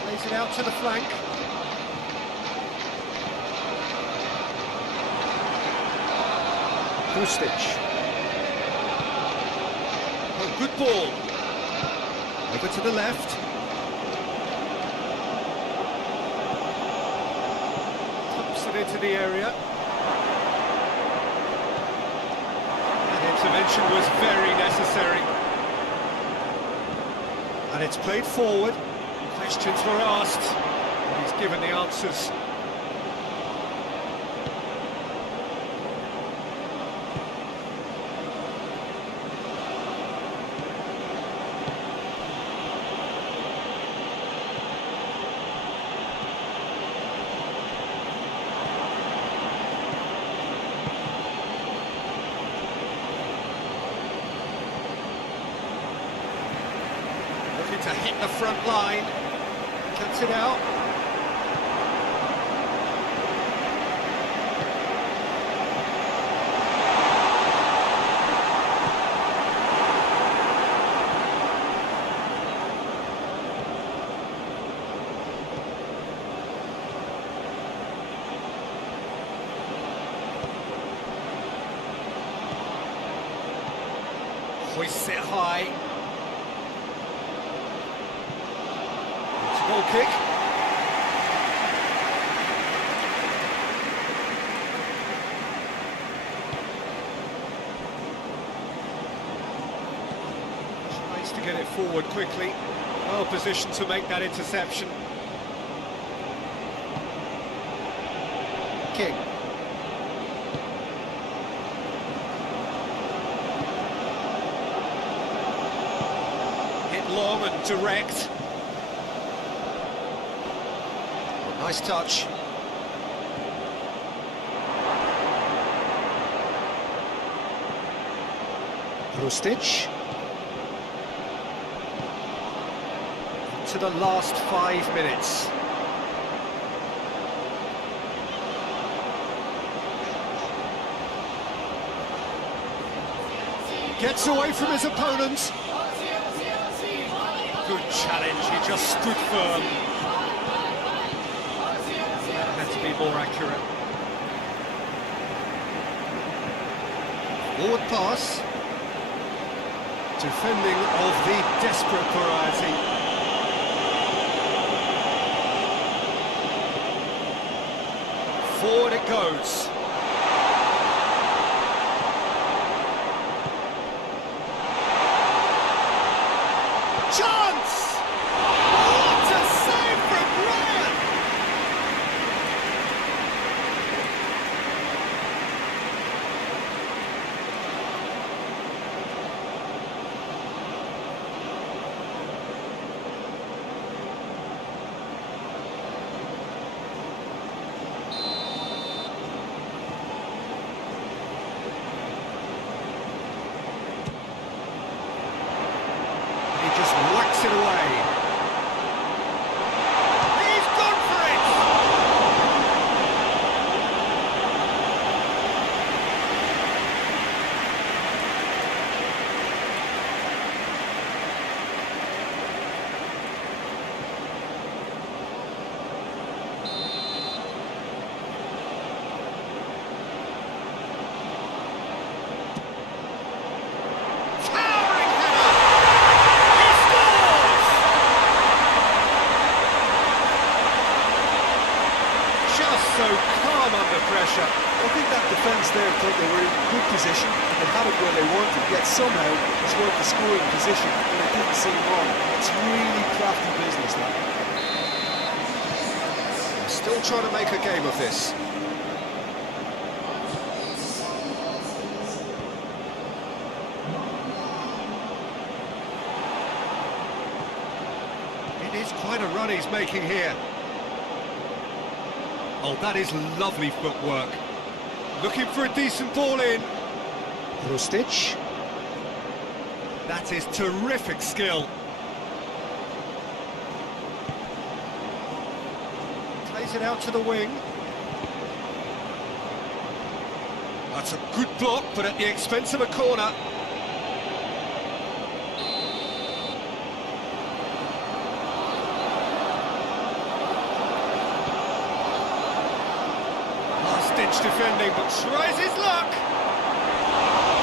Plays it out to the flank. Stitch. Oh, good ball. Over to the left. Pumps it into the area. And intervention was very necessary. And it's played forward. Questions were asked. And he's given the answers. To hit the front line, cuts it out. hoists it high. It's a goal kick. Tries to get it forward quickly. Well positioned to make that interception. King. Hit long and direct. Well, nice touch. Rustic. To the last 5 minutes. Gets away from his opponent. Good challenge, he just stood firm. That had to be more accurate. Forward pass. Defending of the desperate variety. Forward it goes. Chance! What a save from Ryan! Just whacks it away. He's gone for it! So calm under pressure. I think that defence there thought they were in good position and they had it where they wanted, yet somehow scored the scoring position and it didn't seem wrong. It's really crafty business, that. Still trying to make a game of this. It is quite a run he's making here. Oh, that is lovely footwork. Looking for a decent ball in. Rustic. That is terrific skill. Plays it out to the wing. That's a good block, but at the expense of a corner. Last-ditch defending, but tries his luck.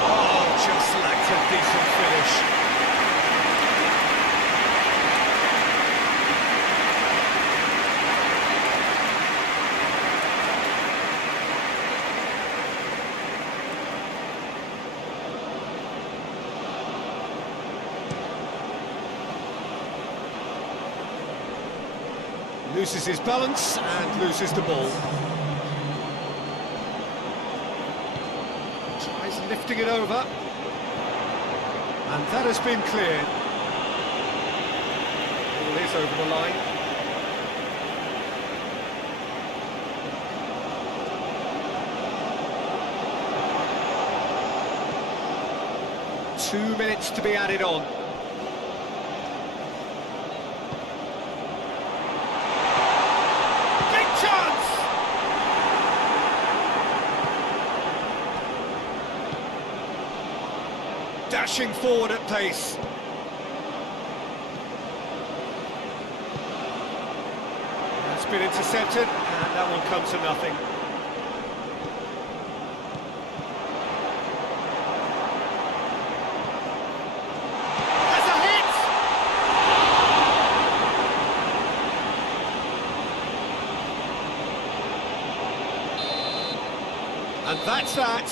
Oh, just lacked a decent finish. Loses his balance and loses the ball. Tries lifting it over. And that has been cleared. Ball is over the line. Two minutes to be added on. Dashing forward at pace. That's been intercepted, and that will come to nothing. And that's that.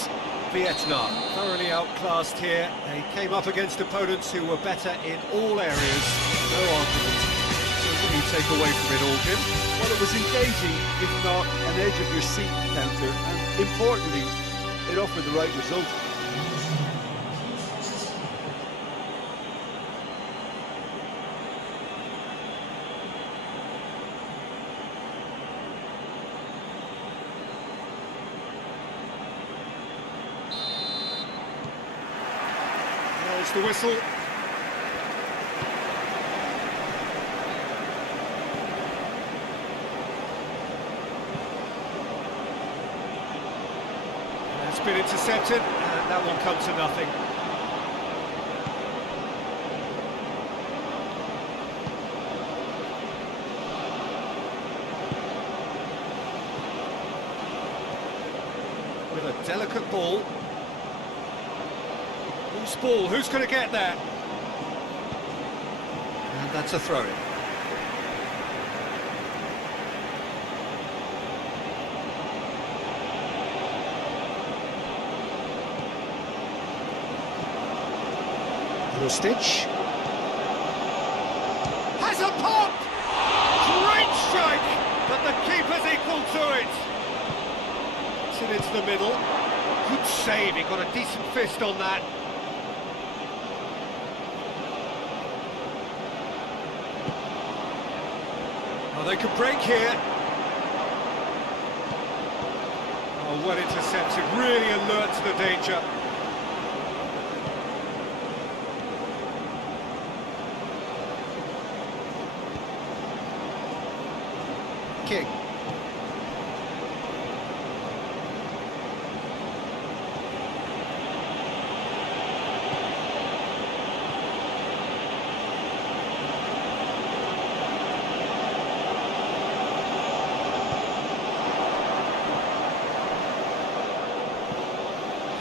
Vietnam thoroughly outclassed here. They came up against opponents who were better in all areas. No argument. So what do you take away from it all, Jim? Well, it was engaging, if not an edge-of-your-seat encounter, and importantly, it offered the right result. There's the whistle. It's been intercepted, and that will come to nothing. With a delicate ball. Loose ball, who's going to get there? And that's a throw-in. Stitch. Has a pop! Great strike! But the keeper's equal to it. Puts it into the middle. Good save, he got a decent fist on that. Oh, they could break here. Oh, well intercepted, really alert to the danger. King.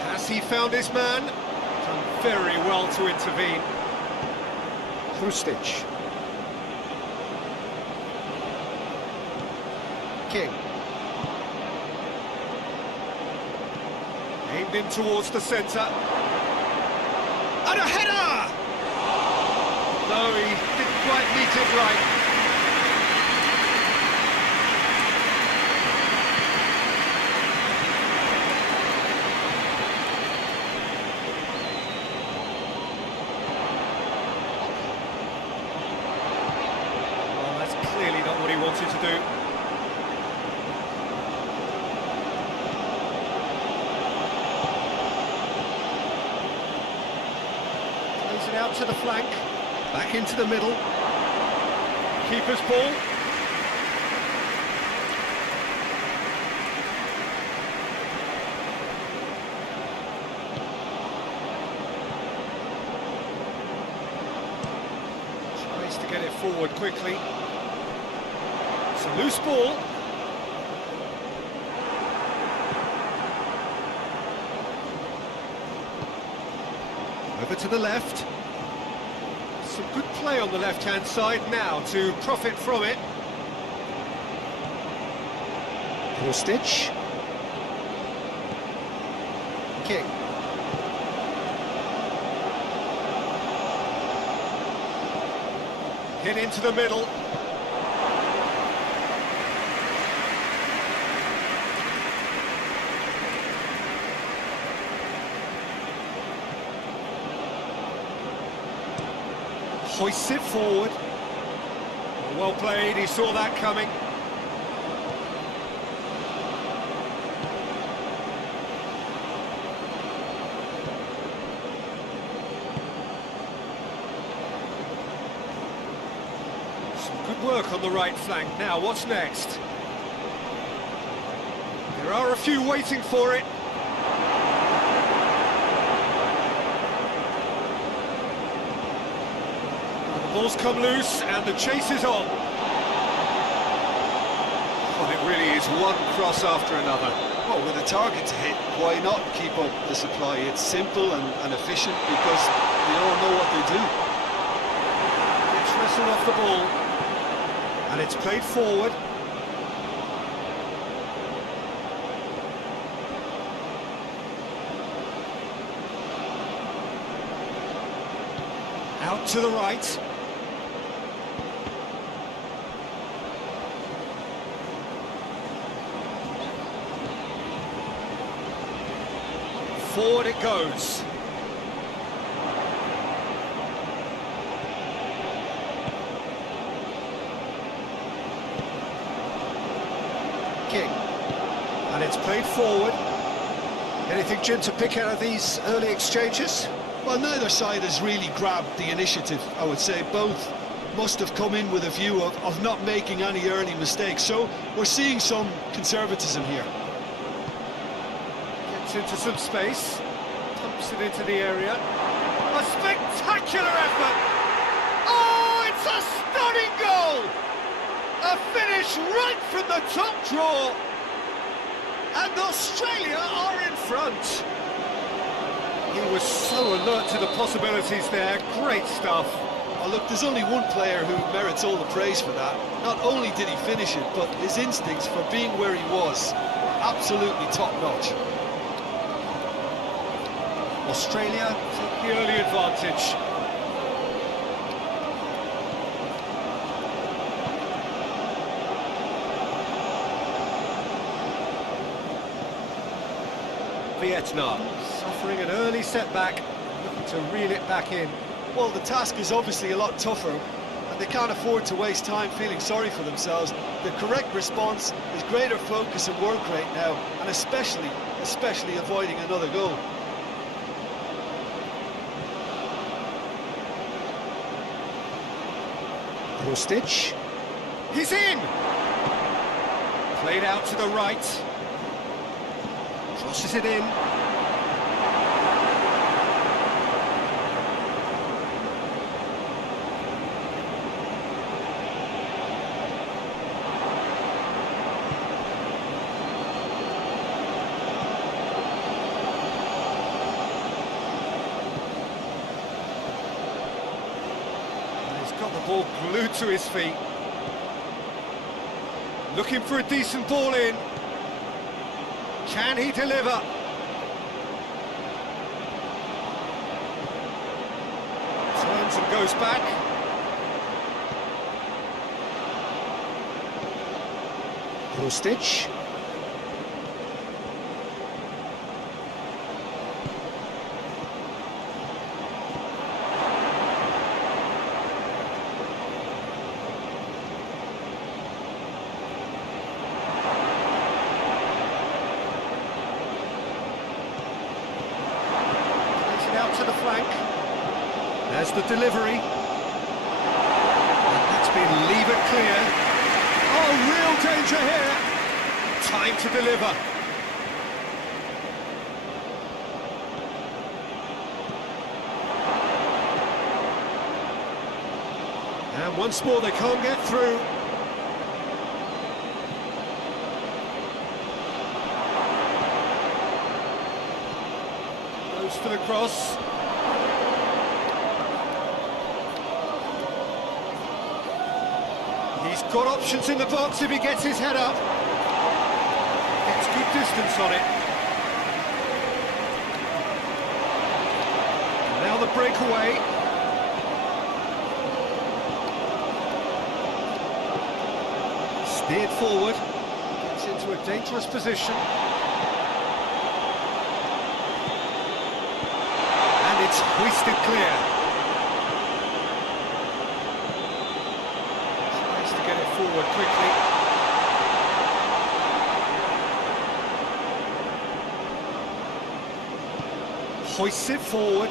Has he found his man? Done very well to intervene. Through Stitch. King. Aimed in towards the centre. And a header! No, he didn't quite meet it right. Well, that's clearly not what he wanted to do. It out to the flank, back into the middle. Keeper's ball. Tries to get it forward quickly. It's a loose ball. Over to the left. Some good play on the left-hand side now to profit from it. Stitch. King. Hit into the middle. Hoists it forward. Well played, he saw that coming. Some good work on the right flank. Now, what's next? There are a few waiting for it. Ball's come loose and the chase is on. Well, it really is one cross after another. Well, with a target to hit, why not keep up the supply? It's simple and efficient because they all know what they do. It's wrestled off the ball and it's played forward. to the right. Forward it goes. King. And it's played forward. Anything, Jim, to pick out of these early exchanges? Well, neither side has really grabbed the initiative, I would say. Both must have come in with a view of not making any early mistakes. So we're seeing some conservatism here. Gets into some space. Pumps it into the area. A spectacular effort! Oh, it's a stunning goal! A finish right from the top draw. And Australia are in front. He was so alert to the possibilities there. Great stuff. Oh, look, there's only one player who merits all the praise for that. Not only did he finish it, but his instincts for being where he was, absolutely top-notch. Australia take the early advantage. Vietnam suffering an early setback, looking to reel it back in. Well, the task is obviously a lot tougher, and they can't afford to waste time feeling sorry for themselves. The correct response is greater focus and work rate now, and especially avoiding another goal. Krustic. He's in! Played out to the right. Crosses it in. Got the ball glued to his feet. Looking for a decent ball in. Can he deliver? Turns and goes back. Krustic. To the flank. There's the delivery. And that's been levered clear. Oh, real danger here. Time to deliver. And once more they can't get through. Goes for the cross. He's got options in the box if he gets his head up. Gets good distance on it. And now the breakaway. Steered forward. Gets into a dangerous position. And it's hoisted clear. Get it forward quickly. Hoists it forward.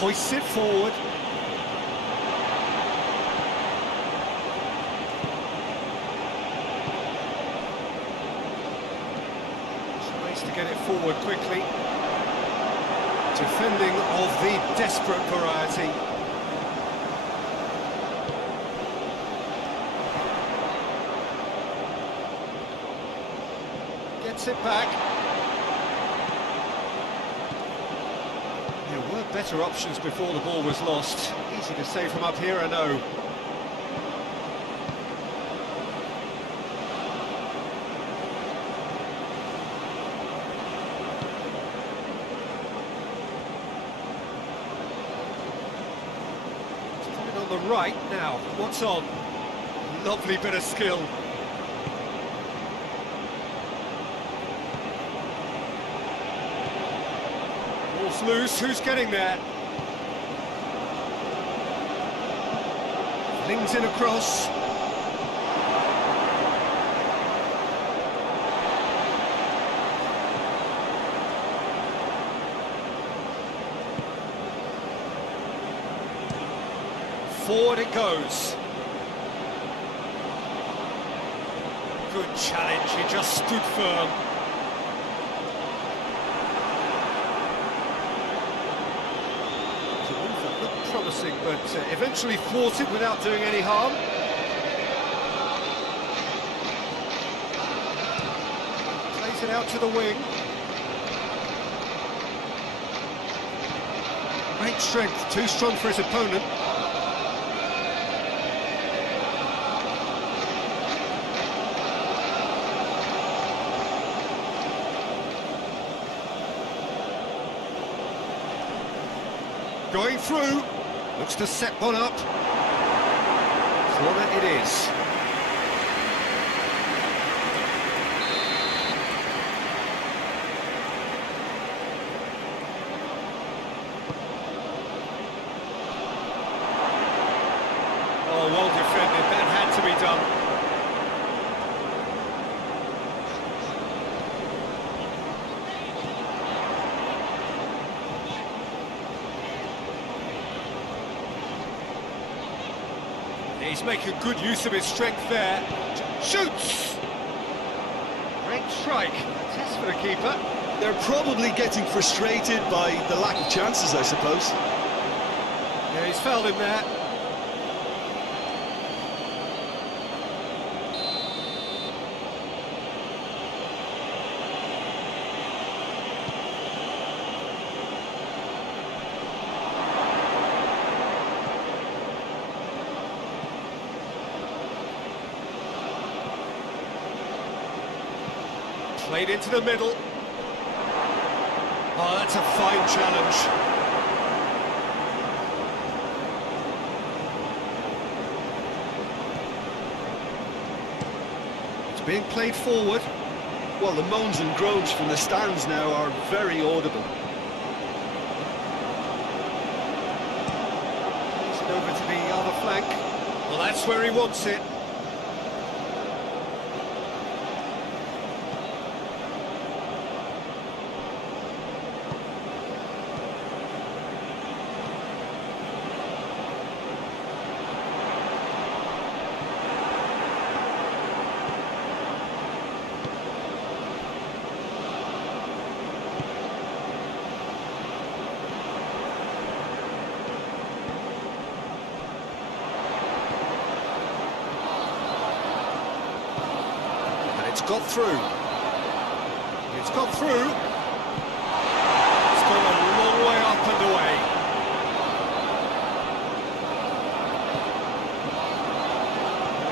Hoists it forward. To get it forward quickly. Defending of the desperate variety. Gets it back. There were better options before the ball was lost. Easy to say from up here, I know. on the right now. What's on? Lovely bit of skill. Ball's loose, who's getting there? Flings in across. Forward it goes. Good challenge, he just stood firm. That looked promising, but eventually thwarted without doing any harm. Plays it out to the wing. Great strength, too strong for his opponent. Going through, looks to set one up. Corner it is. Oh, well defended, that had to be done. He's making good use of his strength there. Shoots! Great strike. Test for the keeper. They're probably getting frustrated by the lack of chances, I suppose. Yeah, he's fouled him there. Played into the middle. Oh, that's a fine challenge. It's being played forward. Well, the moans and groans from the stands now are very audible. Plays it over to the other flank. Well, that's where he wants it. It's got through. It's got through. It's gone a long way up and away.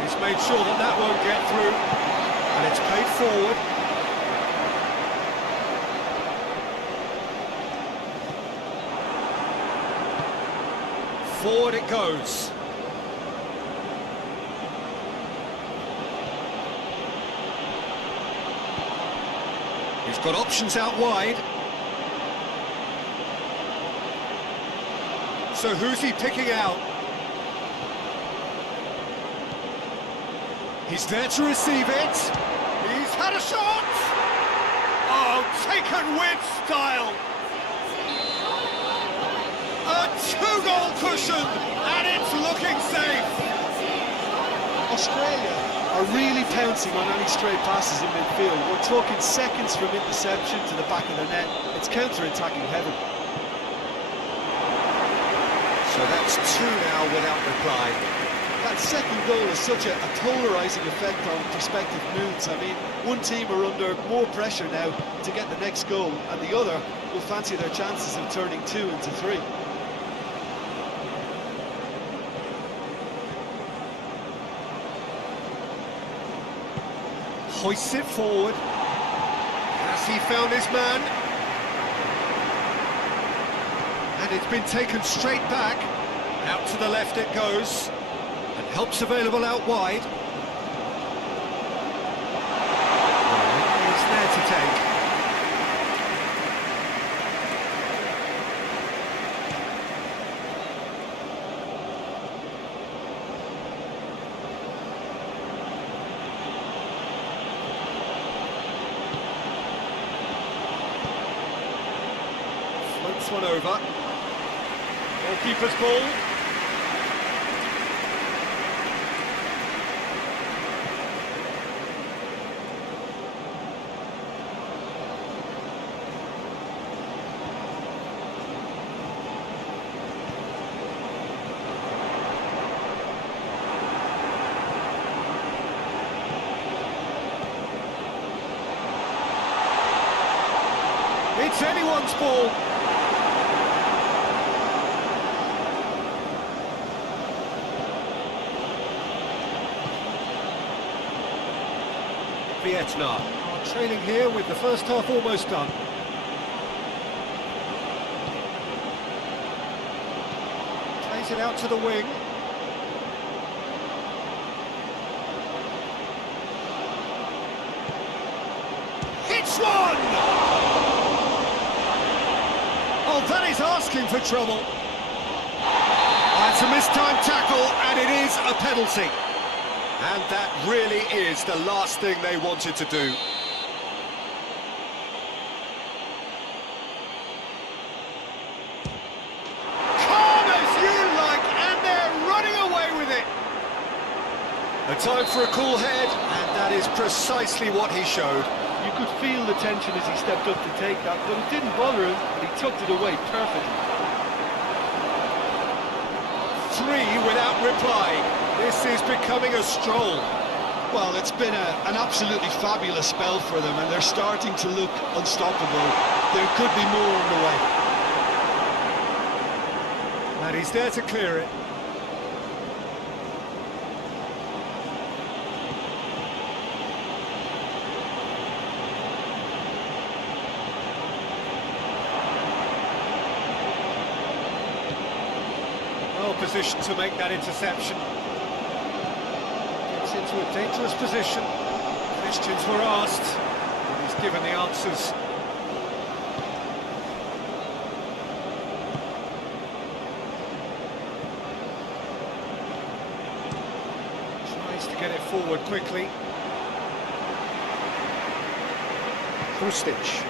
He's made sure that that won't get through. And it's played forward. Forward it goes. He's got options out wide. So who's he picking out? He's there to receive it. He's had a shot! Oh, taken with style! A two-goal cushion, and it's looking safe! Australia are really pouncing on any stray passes in midfield. We're talking seconds from interception to the back of the net. It's counter-attacking heaven. So that's two now without reply. That second goal has such a polarising effect on prospective moods. I mean, one team are under more pressure now to get the next goal, and the other will fancy their chances of turning 2 into 3. Hoists it forward. Has he found his man? And it's been taken straight back. Out to the left it goes, and help's available out wide. It's there to take. Floats one over. Goalkeeper's ball. It's anyone's ball. Vietnam are trailing here with the first half almost done. Plays it out to the wing. Hits one! Oh, that is asking for trouble. That's a mistimed tackle, and it is a penalty. And that really is the last thing they wanted to do. Calm as you like, and they're running away with it. A time for a cool head, and that is precisely what he showed. You could feel the tension as he stepped up to take that, but it didn't bother him, and he tucked it away perfectly. 3 without reply. This is becoming a stroll. Well, it's been an absolutely fabulous spell for them, and they're starting to look unstoppable. There could be more on the way. And he's there to clear it. Well positioned to make that interception. Gets into a dangerous position. Questions were asked, and he's given the answers. Tries to get it forward quickly. Krustic.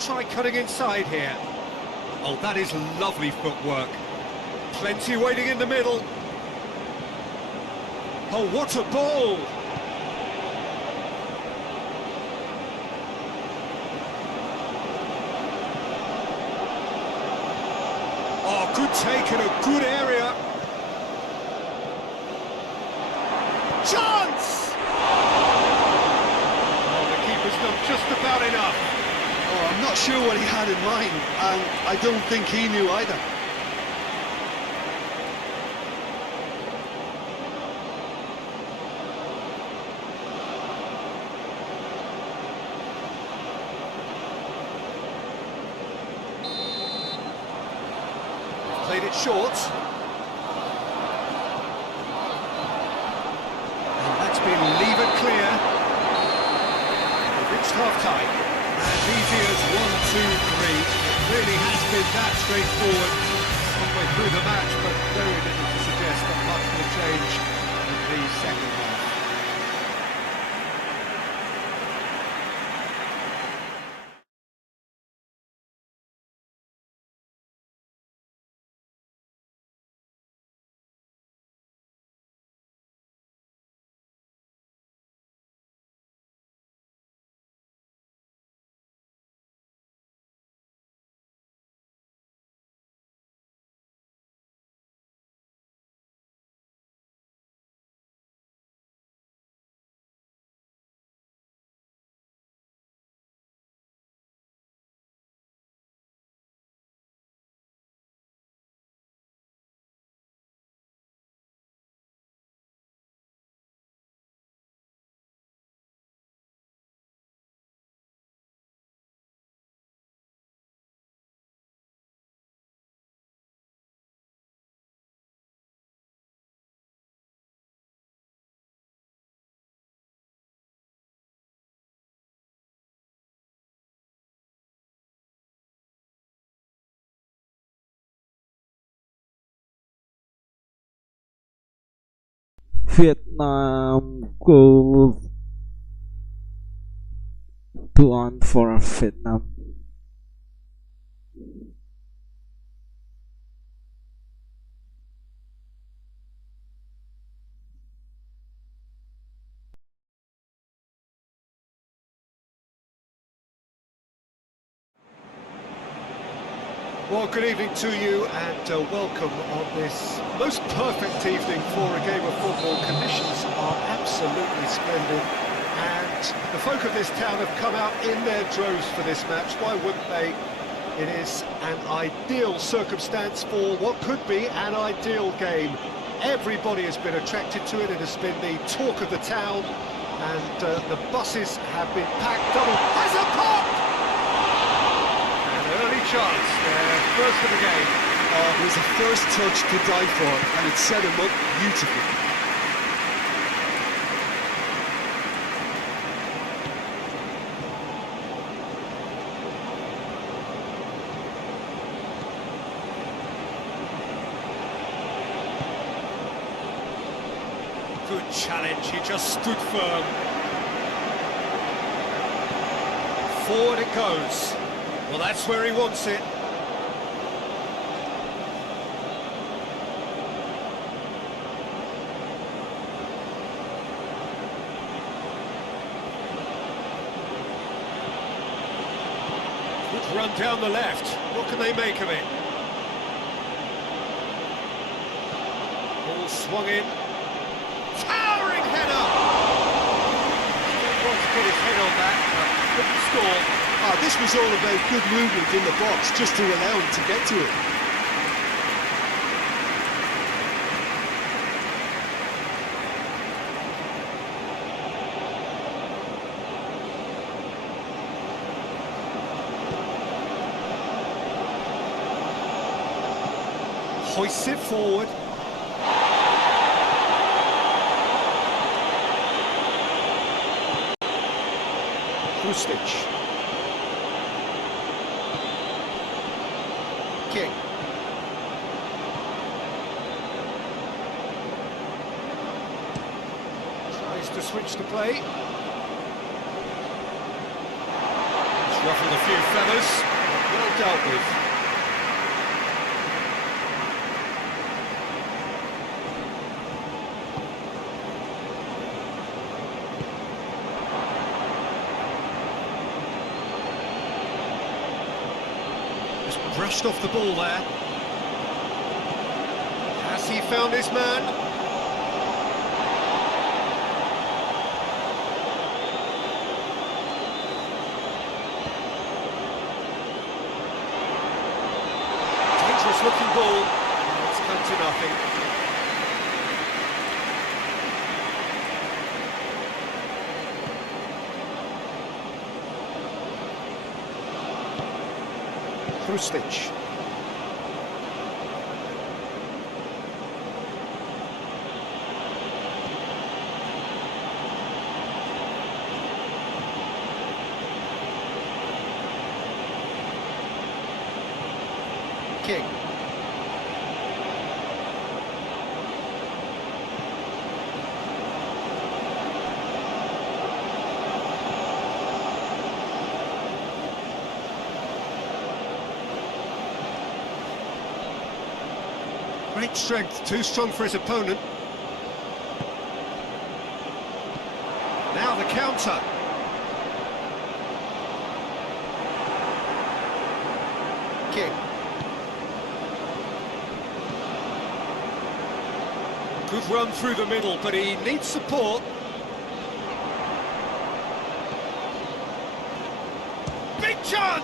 Try cutting inside here. Oh, that is lovely footwork. Plenty waiting in the middle. Oh, what a ball! Oh, good take in a good area. Chance! Oh, the keeper's done just about enough. Oh, I'm not sure what he had in mind, and I don't think he knew either. Played it short. And that's been levered clear. We've reached half-time. As easy as 1, 2, 3. It really has been that straightforward halfway through the match, but very little to suggest that much will change in the second half. Vietnam goal 2-1 for Vietnam. Well, good evening to you and welcome on this most perfect evening for a game of football. Conditions are absolutely splendid and the folk of this town have come out in their droves for this match. Why wouldn't they? It is an ideal circumstance for what could be an ideal game. Everybody has been attracted to it. It has been the talk of the town and the buses have been packed double. Has a pop! Early chance there, first of the game. Oh, it was a first touch to die for, and it set him up beautifully. Good challenge, he just stood firm. Forward it goes. Well, that's where he wants it. Good run down the left. What can they make of it? Ball swung in. Towering header! Still wants to get his head on that, but couldn't score. This was all about good movement in the box, just to allow him to get to it. Hoists it forward. Krustic. King. Tries to switch the play. It's ruffled a few feathers. Well dealt with. Brushed off the ball there. Has he found his man? Dangerous looking ball. It's come to nothing. Krustic. King. Great strength, too strong for his opponent. Now the counter. King. Good run through the middle, but he needs support. Big chance!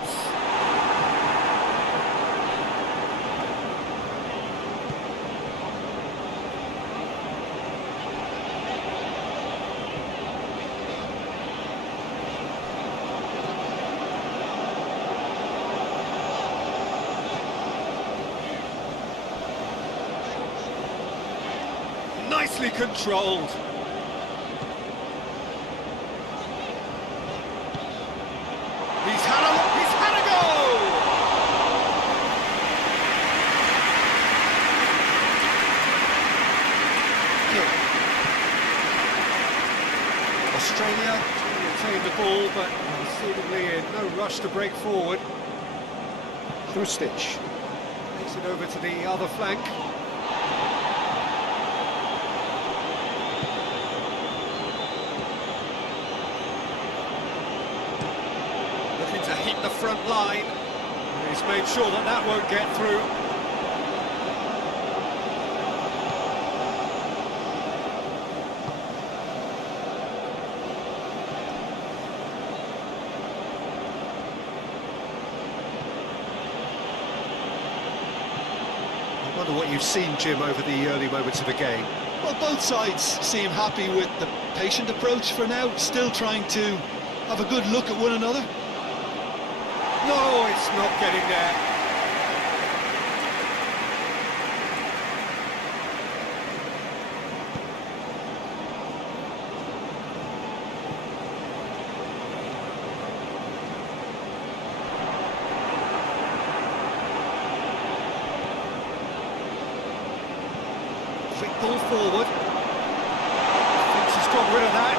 Nicely controlled. He's had a go! Kick. Australia trying to retain the ball, but seemingly in no rush to break forward. Through stitch. Takes it over to the other flank. Looking to hit the front line. And he's made sure that that won't get through. I wonder what you've seen, Jim, over the early moments of the game. Well, both sides seem happy with the patient approach for now, still trying to have a good look at one another. No, it's not getting there. Quick ball forward. Thinks he's got rid of that.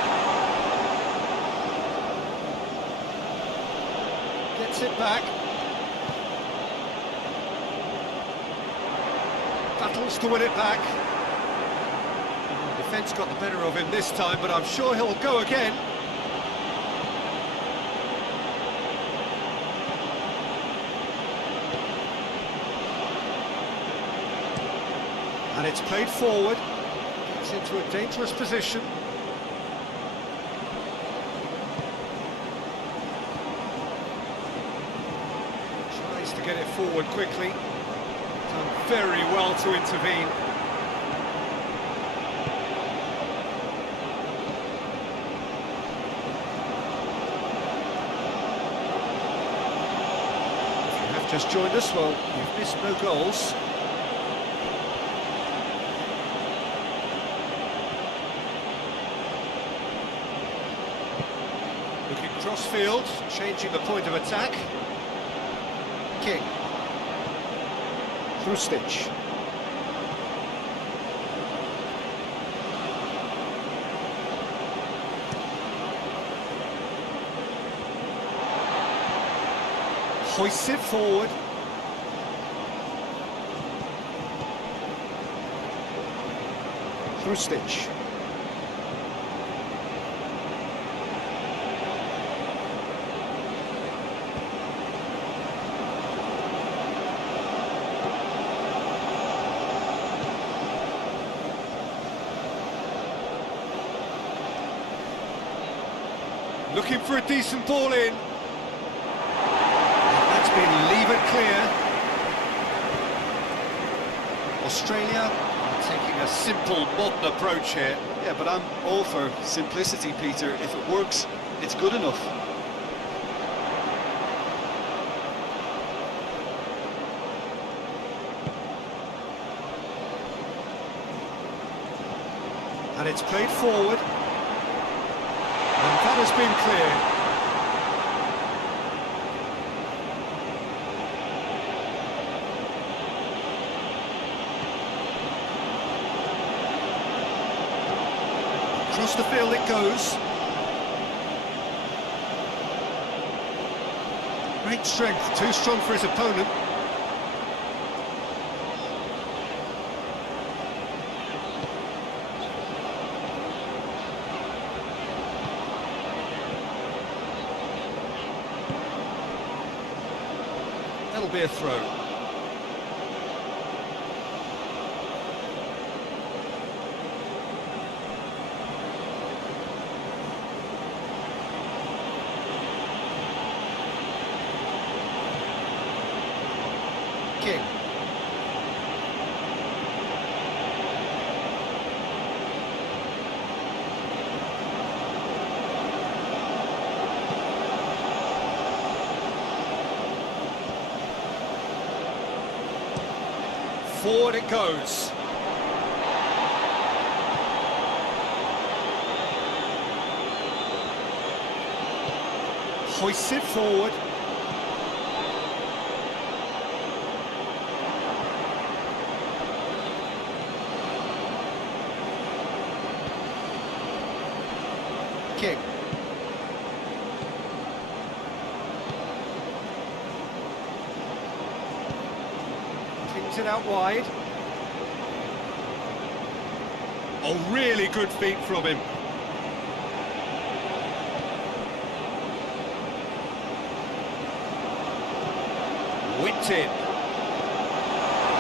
Gets it back. Battles to win it back. The defence got the better of him this time, but I'm sure he'll go again. And it's played forward. Gets into a dangerous position. Tries to get it forward quickly. Done very well to intervene. If you have just joined us, well, you've missed no goals. Looking cross-field, changing the point of attack. King. Through stitch. Hoists it forward. Through stitch. Looking for a decent ball in. That's been levered clear. Australia are taking a simple, modern approach here. Yeah, but I'm all for simplicity, Peter. If it works, it's good enough. And it's played forward. And that has been clear. Across the field it goes. Great strength, too strong for his opponent. That'll be a throw. King. Forward it goes. Hoists it forward. King. Brings it out wide. Oh, really good feet from him. Whipped in.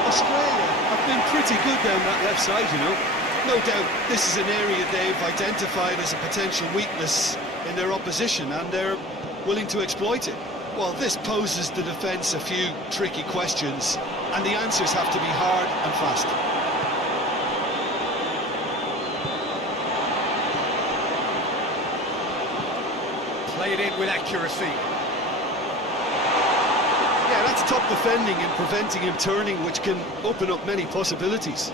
Australia have been pretty good down that left side, you know. No doubt this is an area they've identified as a potential weakness in their opposition, and they're willing to exploit it. Well, this poses the defence a few tricky questions, and the answers have to be hard and fast. Played in with accuracy. Yeah, that's top defending and preventing him turning, which can open up many possibilities.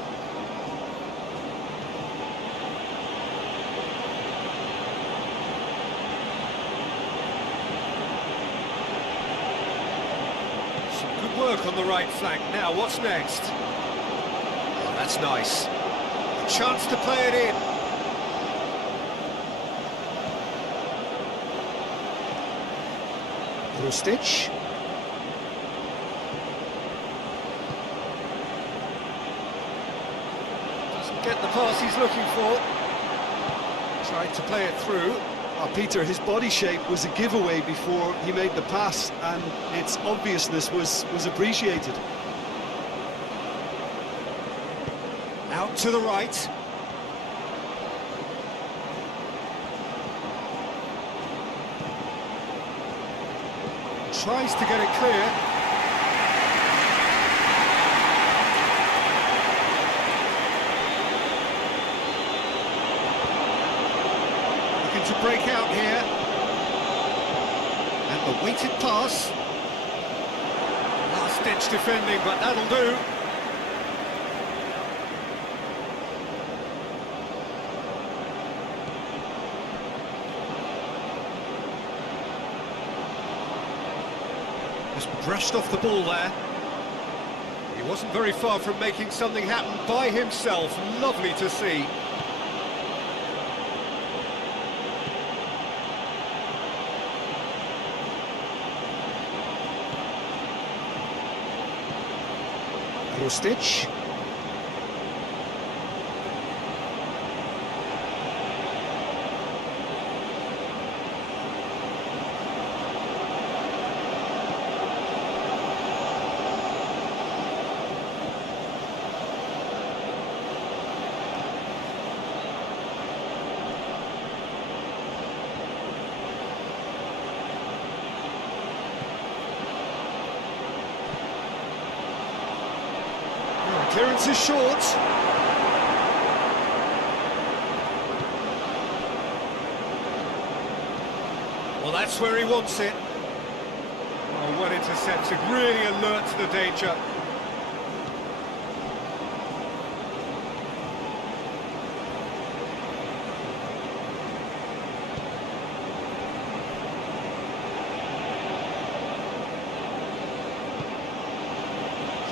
Good work on the right flank. Now, what's next? Oh, that's nice. A chance to play it in. Rustic. Doesn't get the pass he's looking for. Tried to play it through. Peter, his body shape was a giveaway before he made the pass, and its obviousness was appreciated. Out to the right. Tries to get it clear. Looking to break out here. And the weighted pass. Last-ditch defending, but that'll do. Just brushed off the ball there. He wasn't very far from making something happen by himself. Lovely to see. Rustic. Clearance is short. Well, that's where he wants it. Oh, well intercepted, really alert to the danger.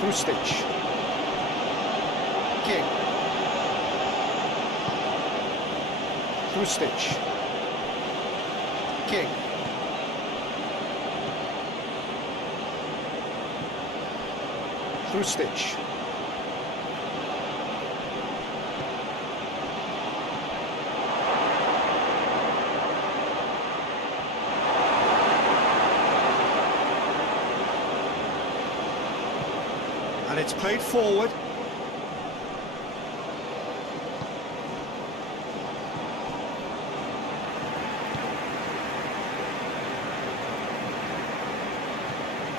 Rustic. King. Rustic. King. Rustic. And it's played forward.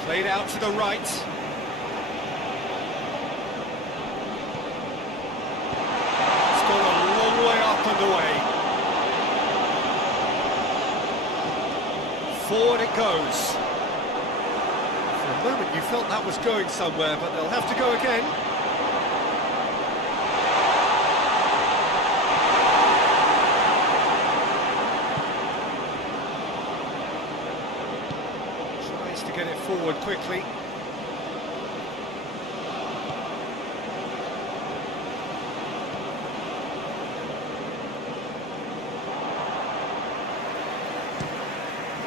Played out to the right. It's gone a long way up and away. Forward it goes. For a moment you felt that was going somewhere, but they'll have to go again. To get it forward quickly.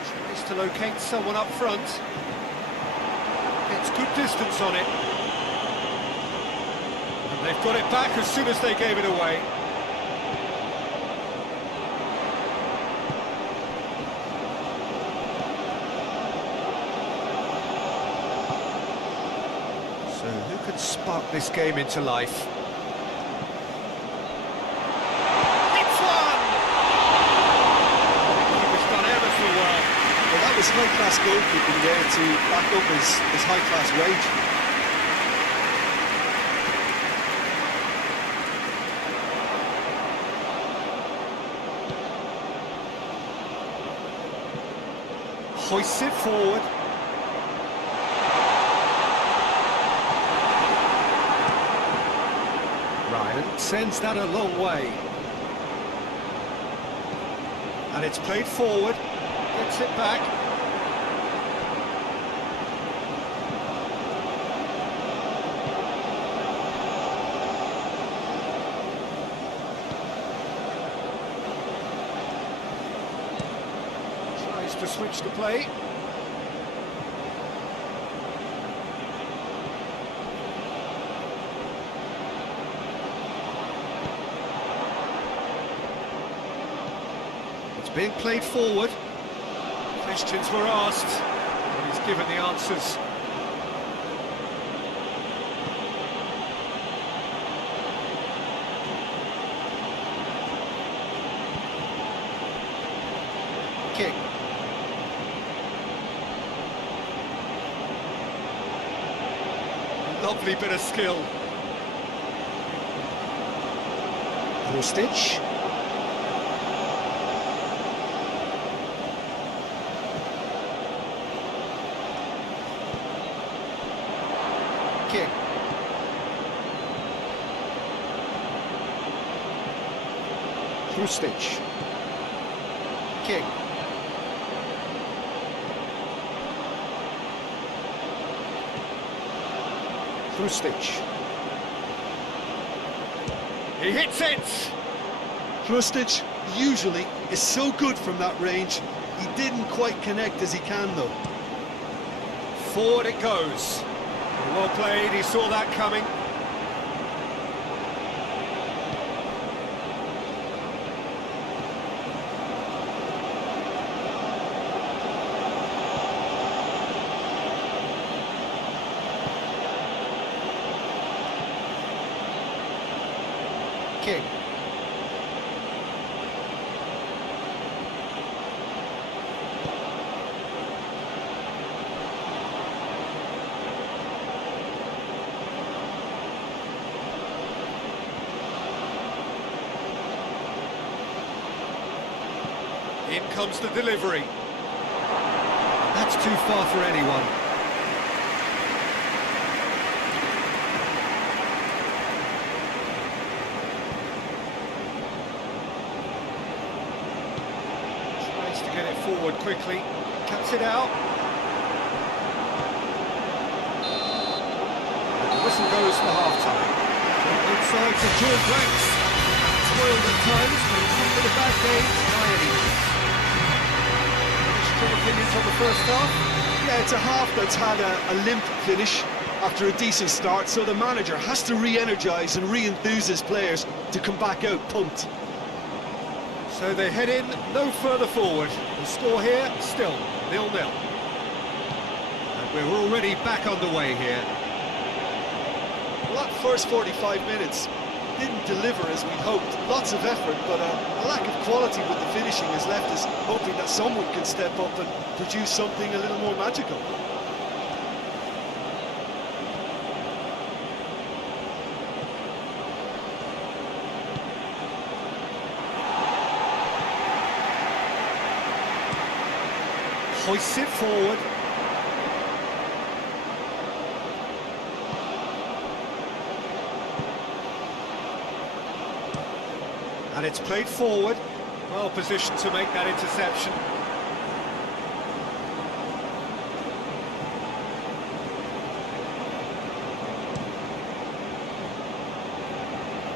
Tries to locate someone up front. Gets good distance on it. they've got it back as soon as they gave it away. So who can spark this game into life? It's one! Keeper's done ever so well. Well, that was high-class goalkeeping there to back up his high-class wage. Hoists it forward. Ryan sends that a long way. And it's played forward. Gets it back. Tries to switch the play. It's being played forward. Questions were asked, and he's given the answers. Kick. Lovely bit of skill. Stitch. Kick. Through stitch. Kick. Through stitch. He hits it! Krustic usually is so good from that range. He didn't quite connect as he can though. Forward it goes. Well played, he saw that coming. King. In comes the delivery. That's too far for anyone. Tries to get it forward quickly. Cuts it out. And the whistle goes for half-time. Both sides have drawn blanks. Spoiled at times, but it's not been a bad game by any means. Strong opinions on the first half? Yeah, it's a half that's had a limp finish after a decent start, so the manager has to re-energise and re-enthuse his players to come back out pumped. So they head in no further forward. The score here, still 0-0. And we're already back underway here. Well, that first 45 minutes didn't deliver as we'd hoped. Lots of effort, but a lack of quality with the finishing has left us hoping that someone can step up and produce something a little more magical. Hoists it forward. And it's played forward. Well positioned to make that interception.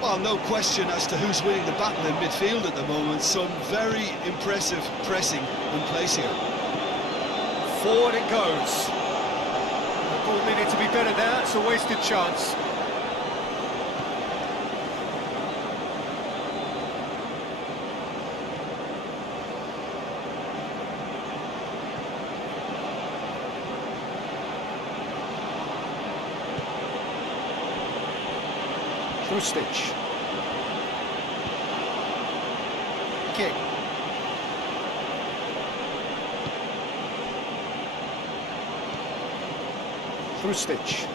Well, no question as to who's winning the battle in midfield at the moment. Some very impressive pressing in place here. Forward it goes. The ball needed to be better there. It's a wasted chance. Krustic. Kick. Krustic.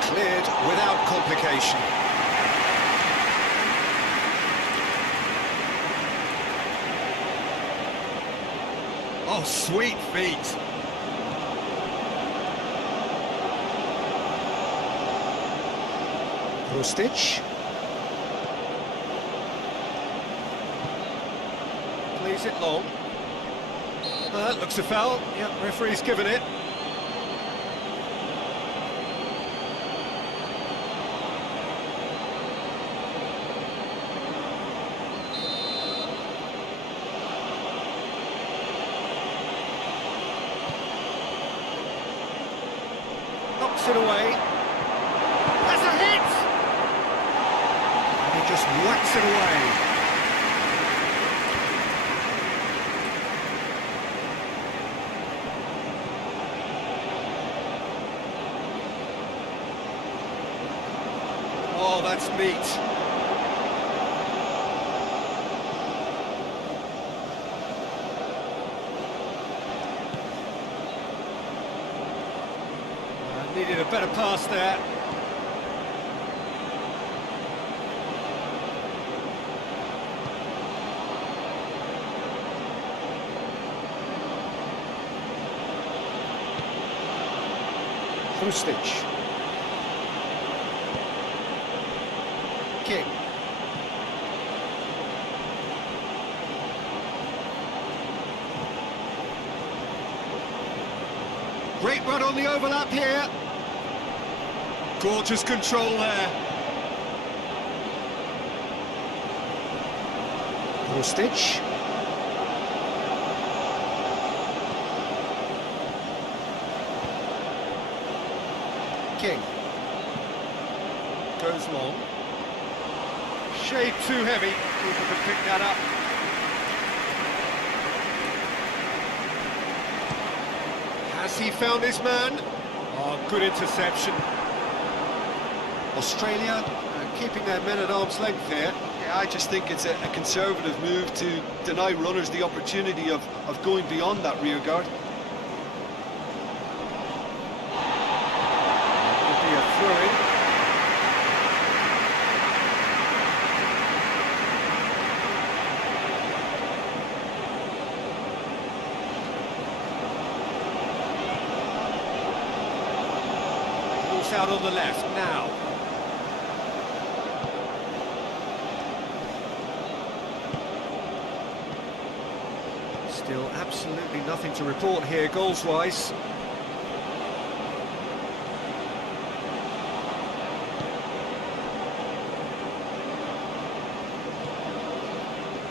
Cleared without complication. Oh, sweet feet. Krustic. Plays it long. Looks a foul. Yep, referee's given it. Knocks it away. Has a hit! And he just whacks it away. Oh, that's meat. Needed a better pass there. Krustic. King. Great run on the overlap here. Gorgeous control there. Krustic. King. Goes long. Shade too heavy. Keeper can pick that up. Has he found his man? Oh, good interception. Australia keeping their men at arm's length here. Yeah, I just think it's a conservative move to deny runners the opportunity of going beyond that rear guard. Could be a throw-in. Ball's out on the left now. Still absolutely nothing to report here, goals-wise.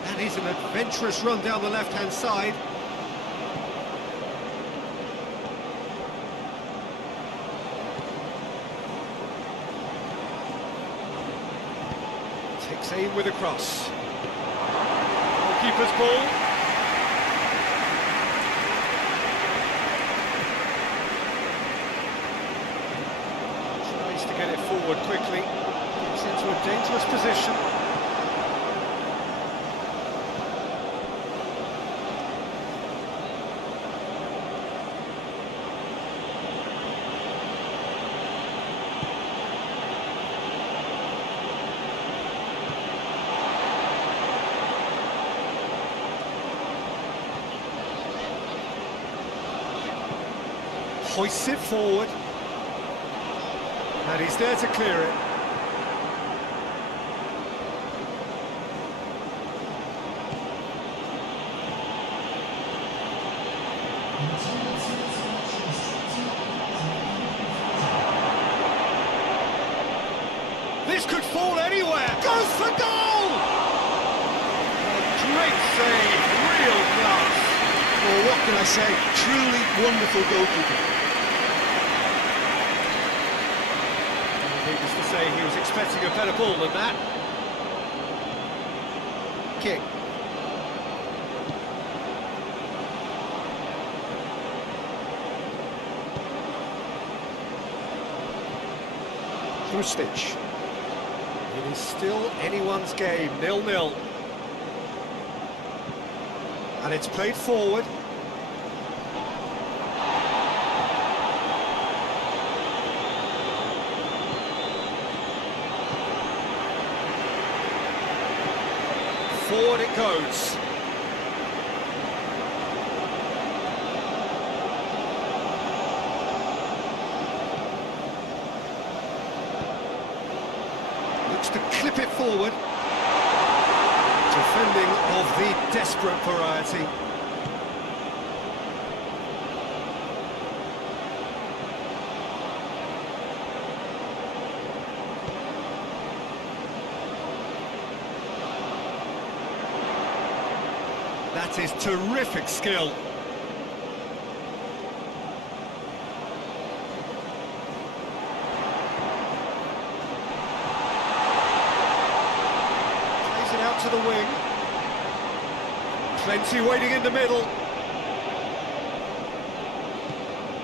That is an adventurous run down the left-hand side. Takes aim with a cross. Goalkeeper's ball. To get it forward quickly, gets into a dangerous position. Hoists it forward. And he's there to clear it. This could fall anywhere. Goes for goal! A great save, real class. Well, what can I say? Truly wonderful goalkeeper. Needless to say, he was expecting a better ball than that. Kick. Krustic. It is still anyone's game, 0-0. And it's played forward. Forward it goes. Looks to clip it forward. Defending of the desperate variety. That is terrific skill. Plays it out to the wing. Plenty waiting in the middle.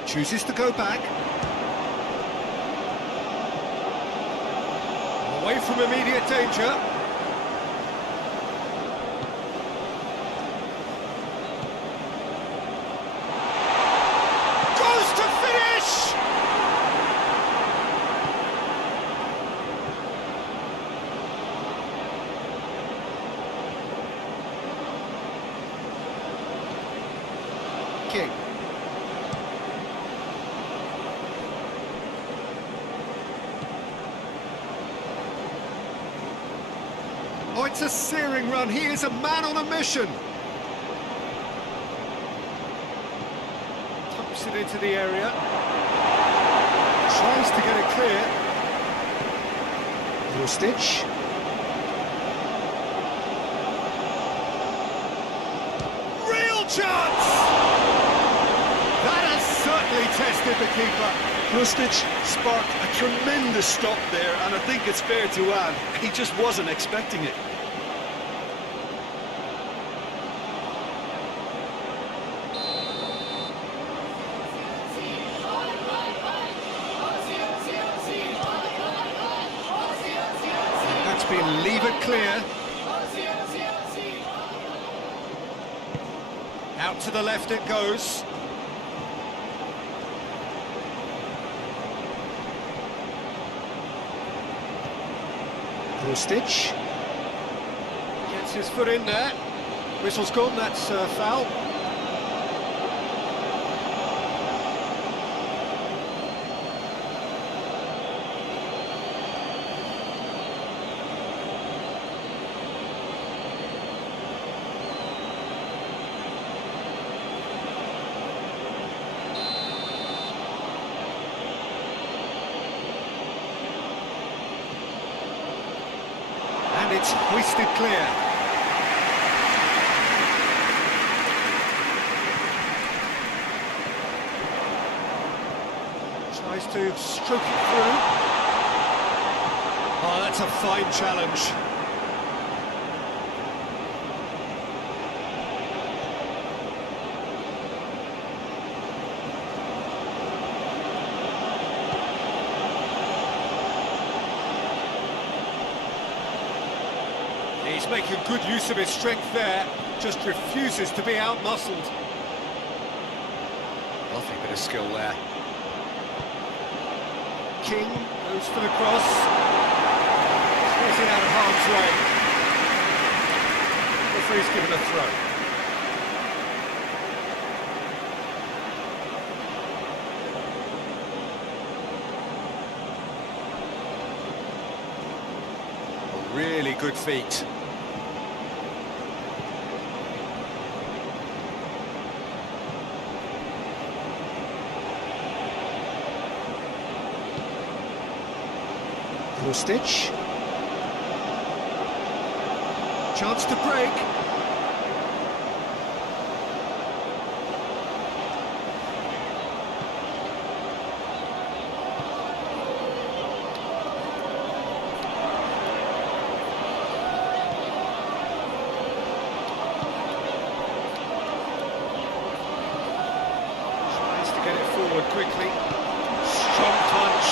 Chooses to go back. Away from immediate danger. King. Oh, it's a searing run. He is a man on a mission. Tucks it into the area. Tries to get it clear. Krustic. Real chance! That has certainly tested the keeper. Krustic sparked a tremendous stop there, and I think it's fair to add, he just wasn't expecting it. That's been levered clear. Out to the left it goes. Krustic. Gets his foot in there. Whistle's gone, that's foul. And it's hoisted clear. Tries to stroke it through. Oh, that's a fine challenge. He's making good use of his strength there, just refuses to be out-muscled. Lovely bit of skill there. King goes for the cross. Clears it out of harm's way. Referee's given a throw. Really good feet. Krustic. Chance to break. Tries to get it forward quickly. Strong punch.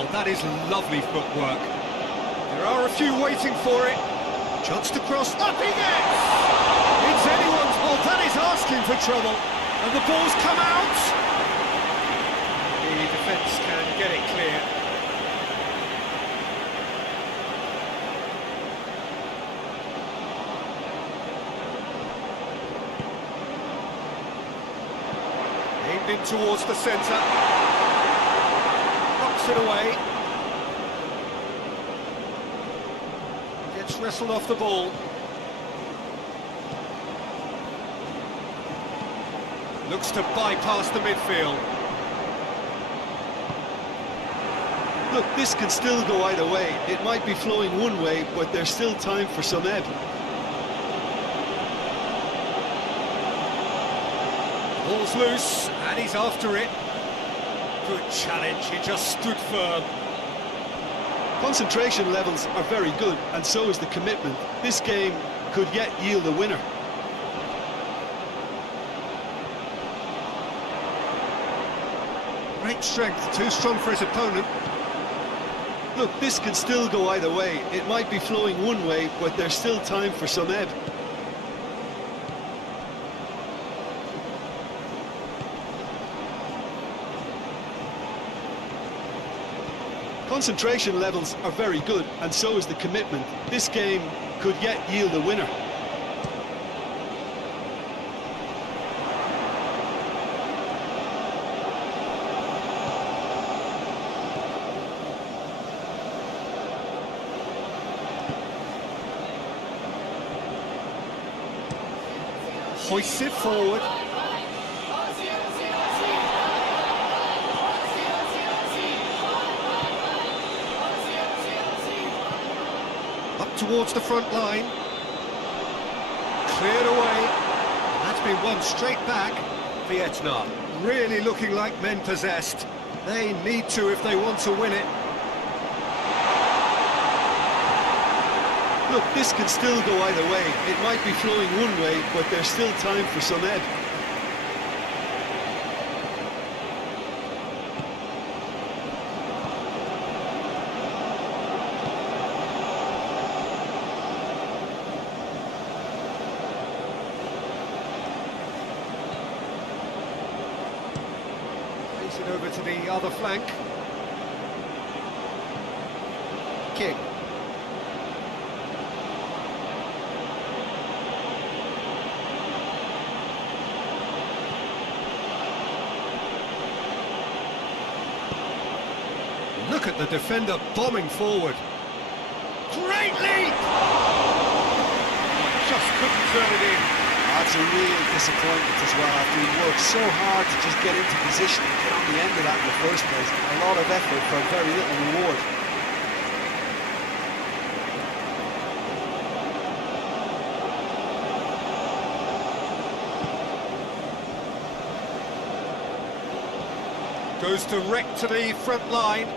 Oh, that is lovely footwork. There are a few waiting for it. Chance to cross. Up he gets! It's anyone's. Oh, that is asking for trouble. And the ball's come out. The defence can get it clear. Aimed in towards the centre. Knocks it away. Gets wrestled off the ball. Looks to bypass the midfield. Look, this can still go either way. It might be flowing one way, but there's still time for some ebb. Ball's loose, and he's after it. Good challenge, he just stood firm. Concentration levels are very good, and so is the commitment. This game could yet yield a winner. Great strength, too strong for his opponent. Look, this can still go either way. It might be flowing one way, but there's still time for some ebb. Concentration levels are very good, and so is the commitment. This game could yet yield a winner. Hoists it forward. Up towards the front line. Cleared away. That's been won straight back. Vietnam really looking like men possessed. They need to if they want to win it. Look, this can still go either way. It might be flowing one way, but there's still time for some ebb. Plays it over to the other flank. King. Look at the defender bombing forward. Great leap! Just couldn't turn it in. That's a real disappointment as well, after he worked so hard to just get into position and get on the end of that in the first place. A lot of effort for very little reward. Goes direct to the front line.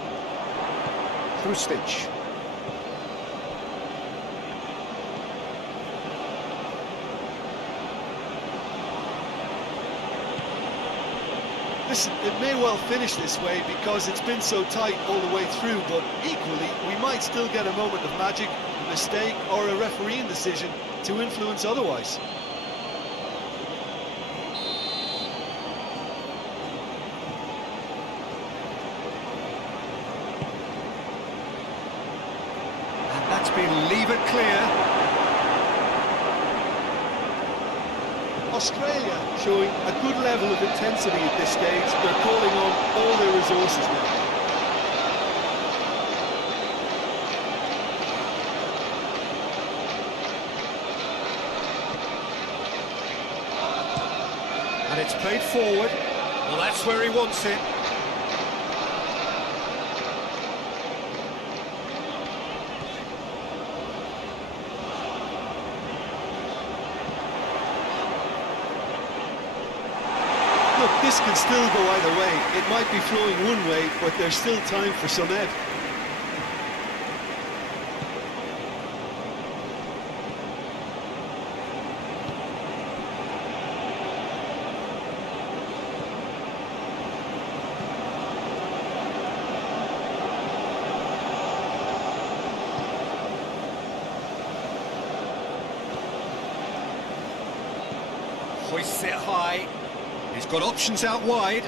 Through Stitch. Listen, it may well finish this way because it's been so tight all the way through, but equally, we might still get a moment of magic, a mistake, or a refereeing decision to influence otherwise. That's been levered clear. Australia showing a good level of intensity at this stage. They're calling on all their resources now. And it's played forward. Well, that's where he wants it. Look, this can still go either way. It might be flowing one way, but there's still time for some ebb. hoists it high. He's got options out wide.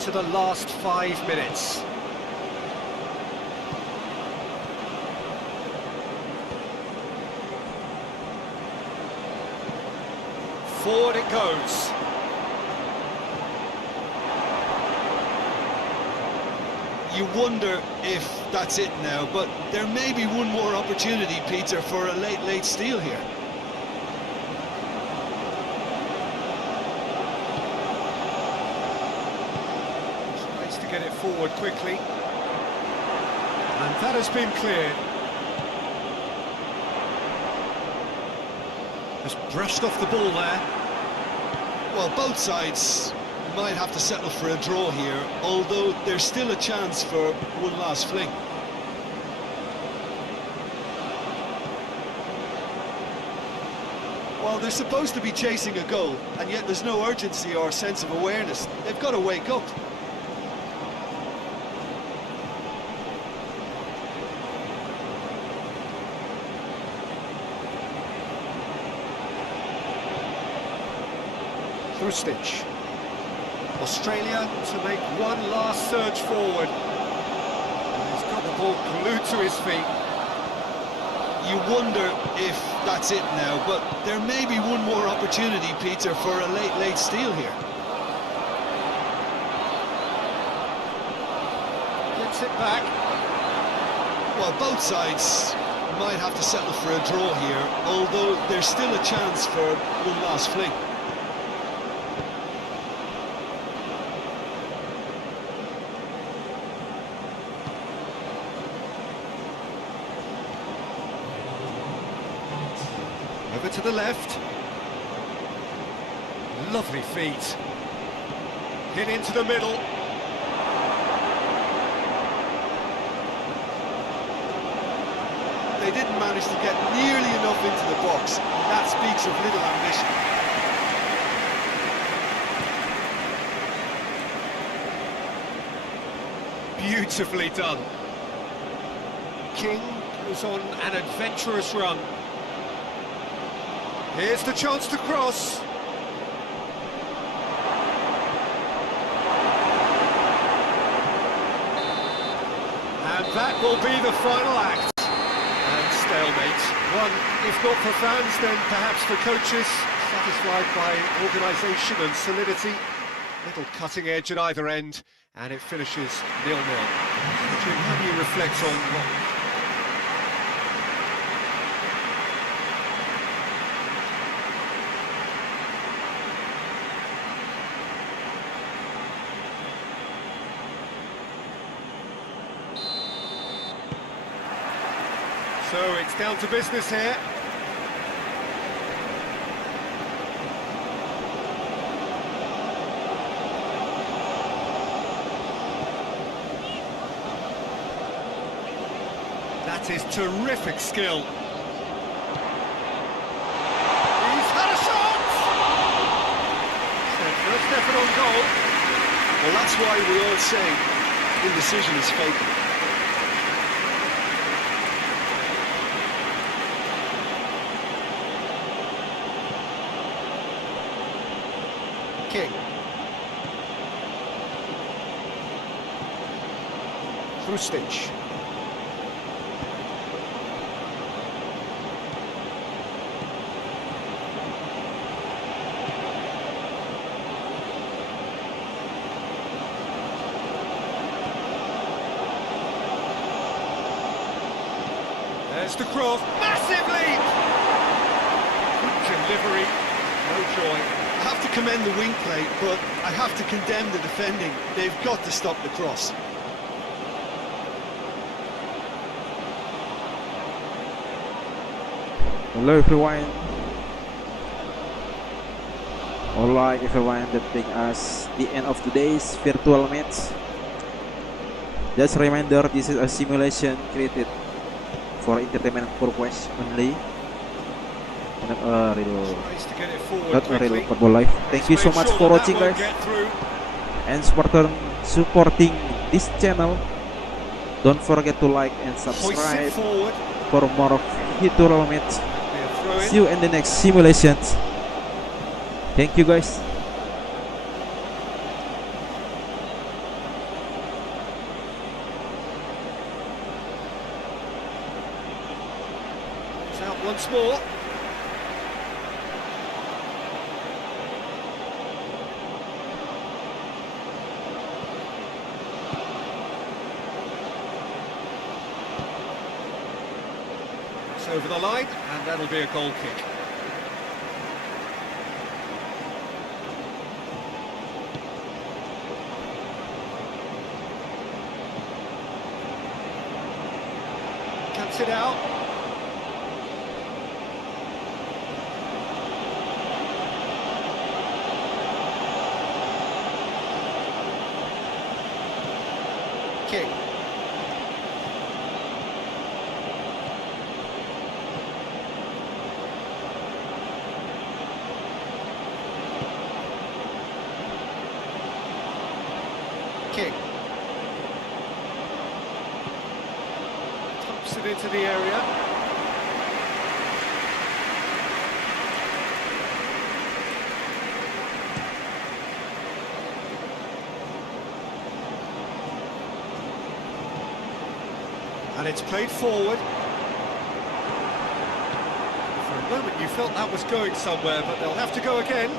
To the last 5 minutes. Forward it goes. You wonder if that's it now, but there may be one more opportunity, Peter, for a late steal here. Tries to get it forward quickly. And that has been cleared. Has brushed off the ball there. Well, both sides might have to settle for a draw here, although there's still a chance for one last fling. Well, they're supposed to be chasing a goal, and yet there's no urgency or sense of awareness. They've got to wake up. Stitch. Australia to make one last surge forward. And he's got the ball glued to his feet. You wonder if that's it now, but there may be one more opportunity, Peter, for a late steal here. Gets it back. Well, both sides might have to settle for a draw here, although there's still a chance for one last fling. Over to the left. Lovely feet. Hit into the middle. They didn't manage to get nearly enough into the box. That speaks of little ambition. Beautifully done. King goes on an adventurous run. Here's the chance to cross. And that will be the final act. And stalemate. One, if not for fans, then perhaps for coaches, satisfied by organisation and solidity. Little cutting edge at either end, and it finishes 0-0. Jim, how do you reflect on what... So it's down to business here. That is terrific skill. He's had a shot! First effort on goal. Well, that's why we all say indecision is fatal. King. Through Stitch. There's the cross. Massive leap! Good delivery. No joy. I have to commend the wing play, but I have to condemn the defending. They've got to stop the cross. Hello everyone. Alright everyone, that brings us the end of today's virtual match. Just a reminder, this is a simulation created for entertainment purpose only. Not a real, Tries to get it forward not a real quickly. football life. Thank you so Make much sure for that watching, won't guys. get through. And Spartan supporting this channel. Don't forget to like and Hoists it subscribe forward. for more virtual match. Be a throw-in. See you in the next simulations. Thank you guys. It's out once more. It's over the line, and that'll be a goal kick. Cuts it out. Kick. Kick. Tops it into the area. And it's played forward. For a moment you felt that was going somewhere, but they'll have to go again.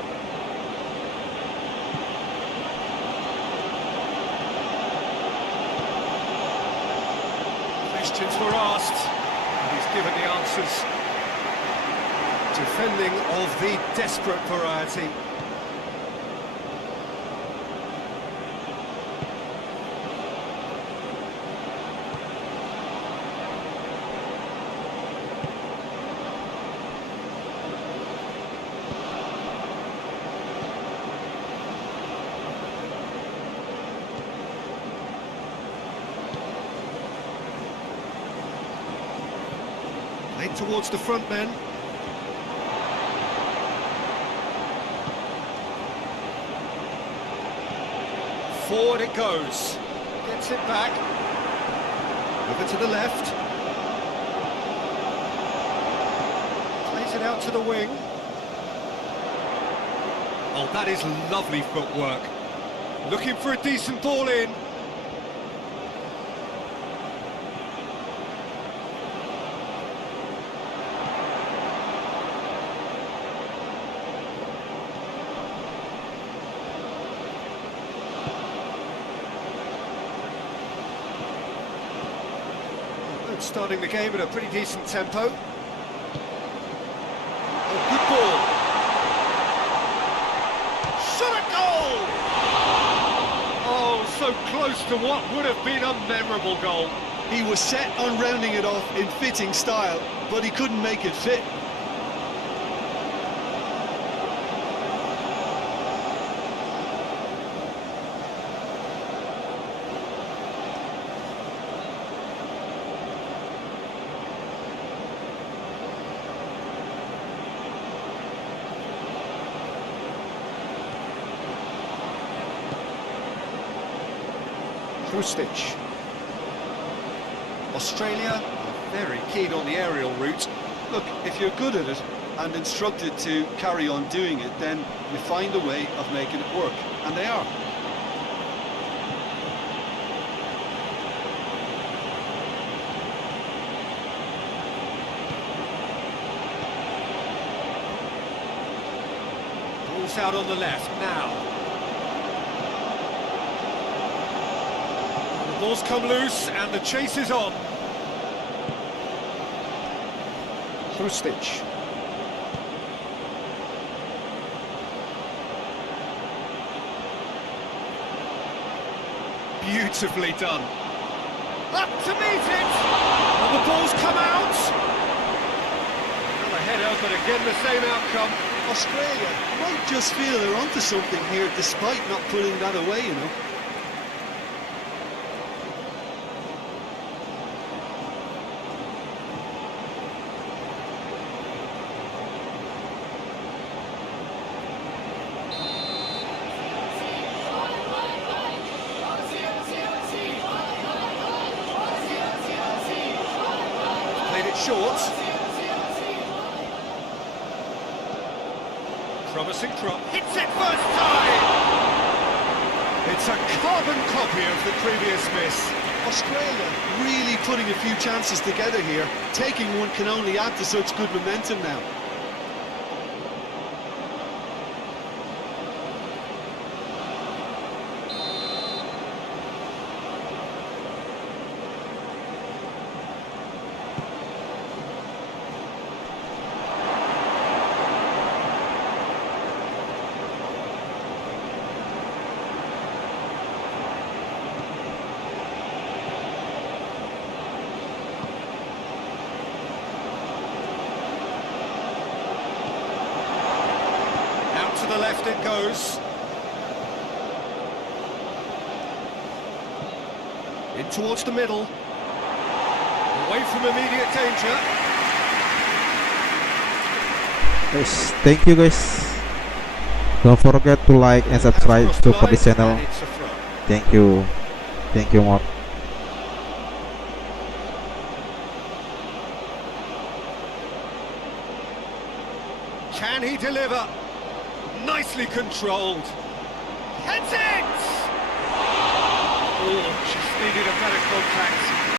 Questions were asked, and he's given the answers. Defending of the desperate variety. Played towards the front men. Forward it goes. Gets it back. Over to the left. Plays it out to the wing. Oh, that is lovely footwork. Looking for a decent ball in. Starting the game at a pretty decent tempo. Oh, good ball. Shot at goal! Oh, so close to what would have been a memorable goal. He was set on rounding it off in fitting style, but he couldn't make it fit. Stitch. Australia are very keen on the aerial route. Look, if you're good at it and instructed to carry on doing it, then you find a way of making it work, and they are. Ball's out on the left now. Ball's come loose and the chase is on. Stitch. Beautifully done. Up to meet it! And the ball's come out! Another header, but again the same outcome. Australia might just feel they're onto something here, despite not putting that away, you know. short. Promising crop. Hits it first time! It's a carbon copy of the previous miss. Australia really putting a few chances together here. Taking one can only add to such good momentum now. To the left it goes. In towards the middle. Away from immediate danger. Guys, thank you guys. Don't forget to like and subscribe Has crossed the to for this line, channel. and it's a throw. Thank you more. Can he deliver? Nicely controlled. Heads it! Oh, just needed a better contact.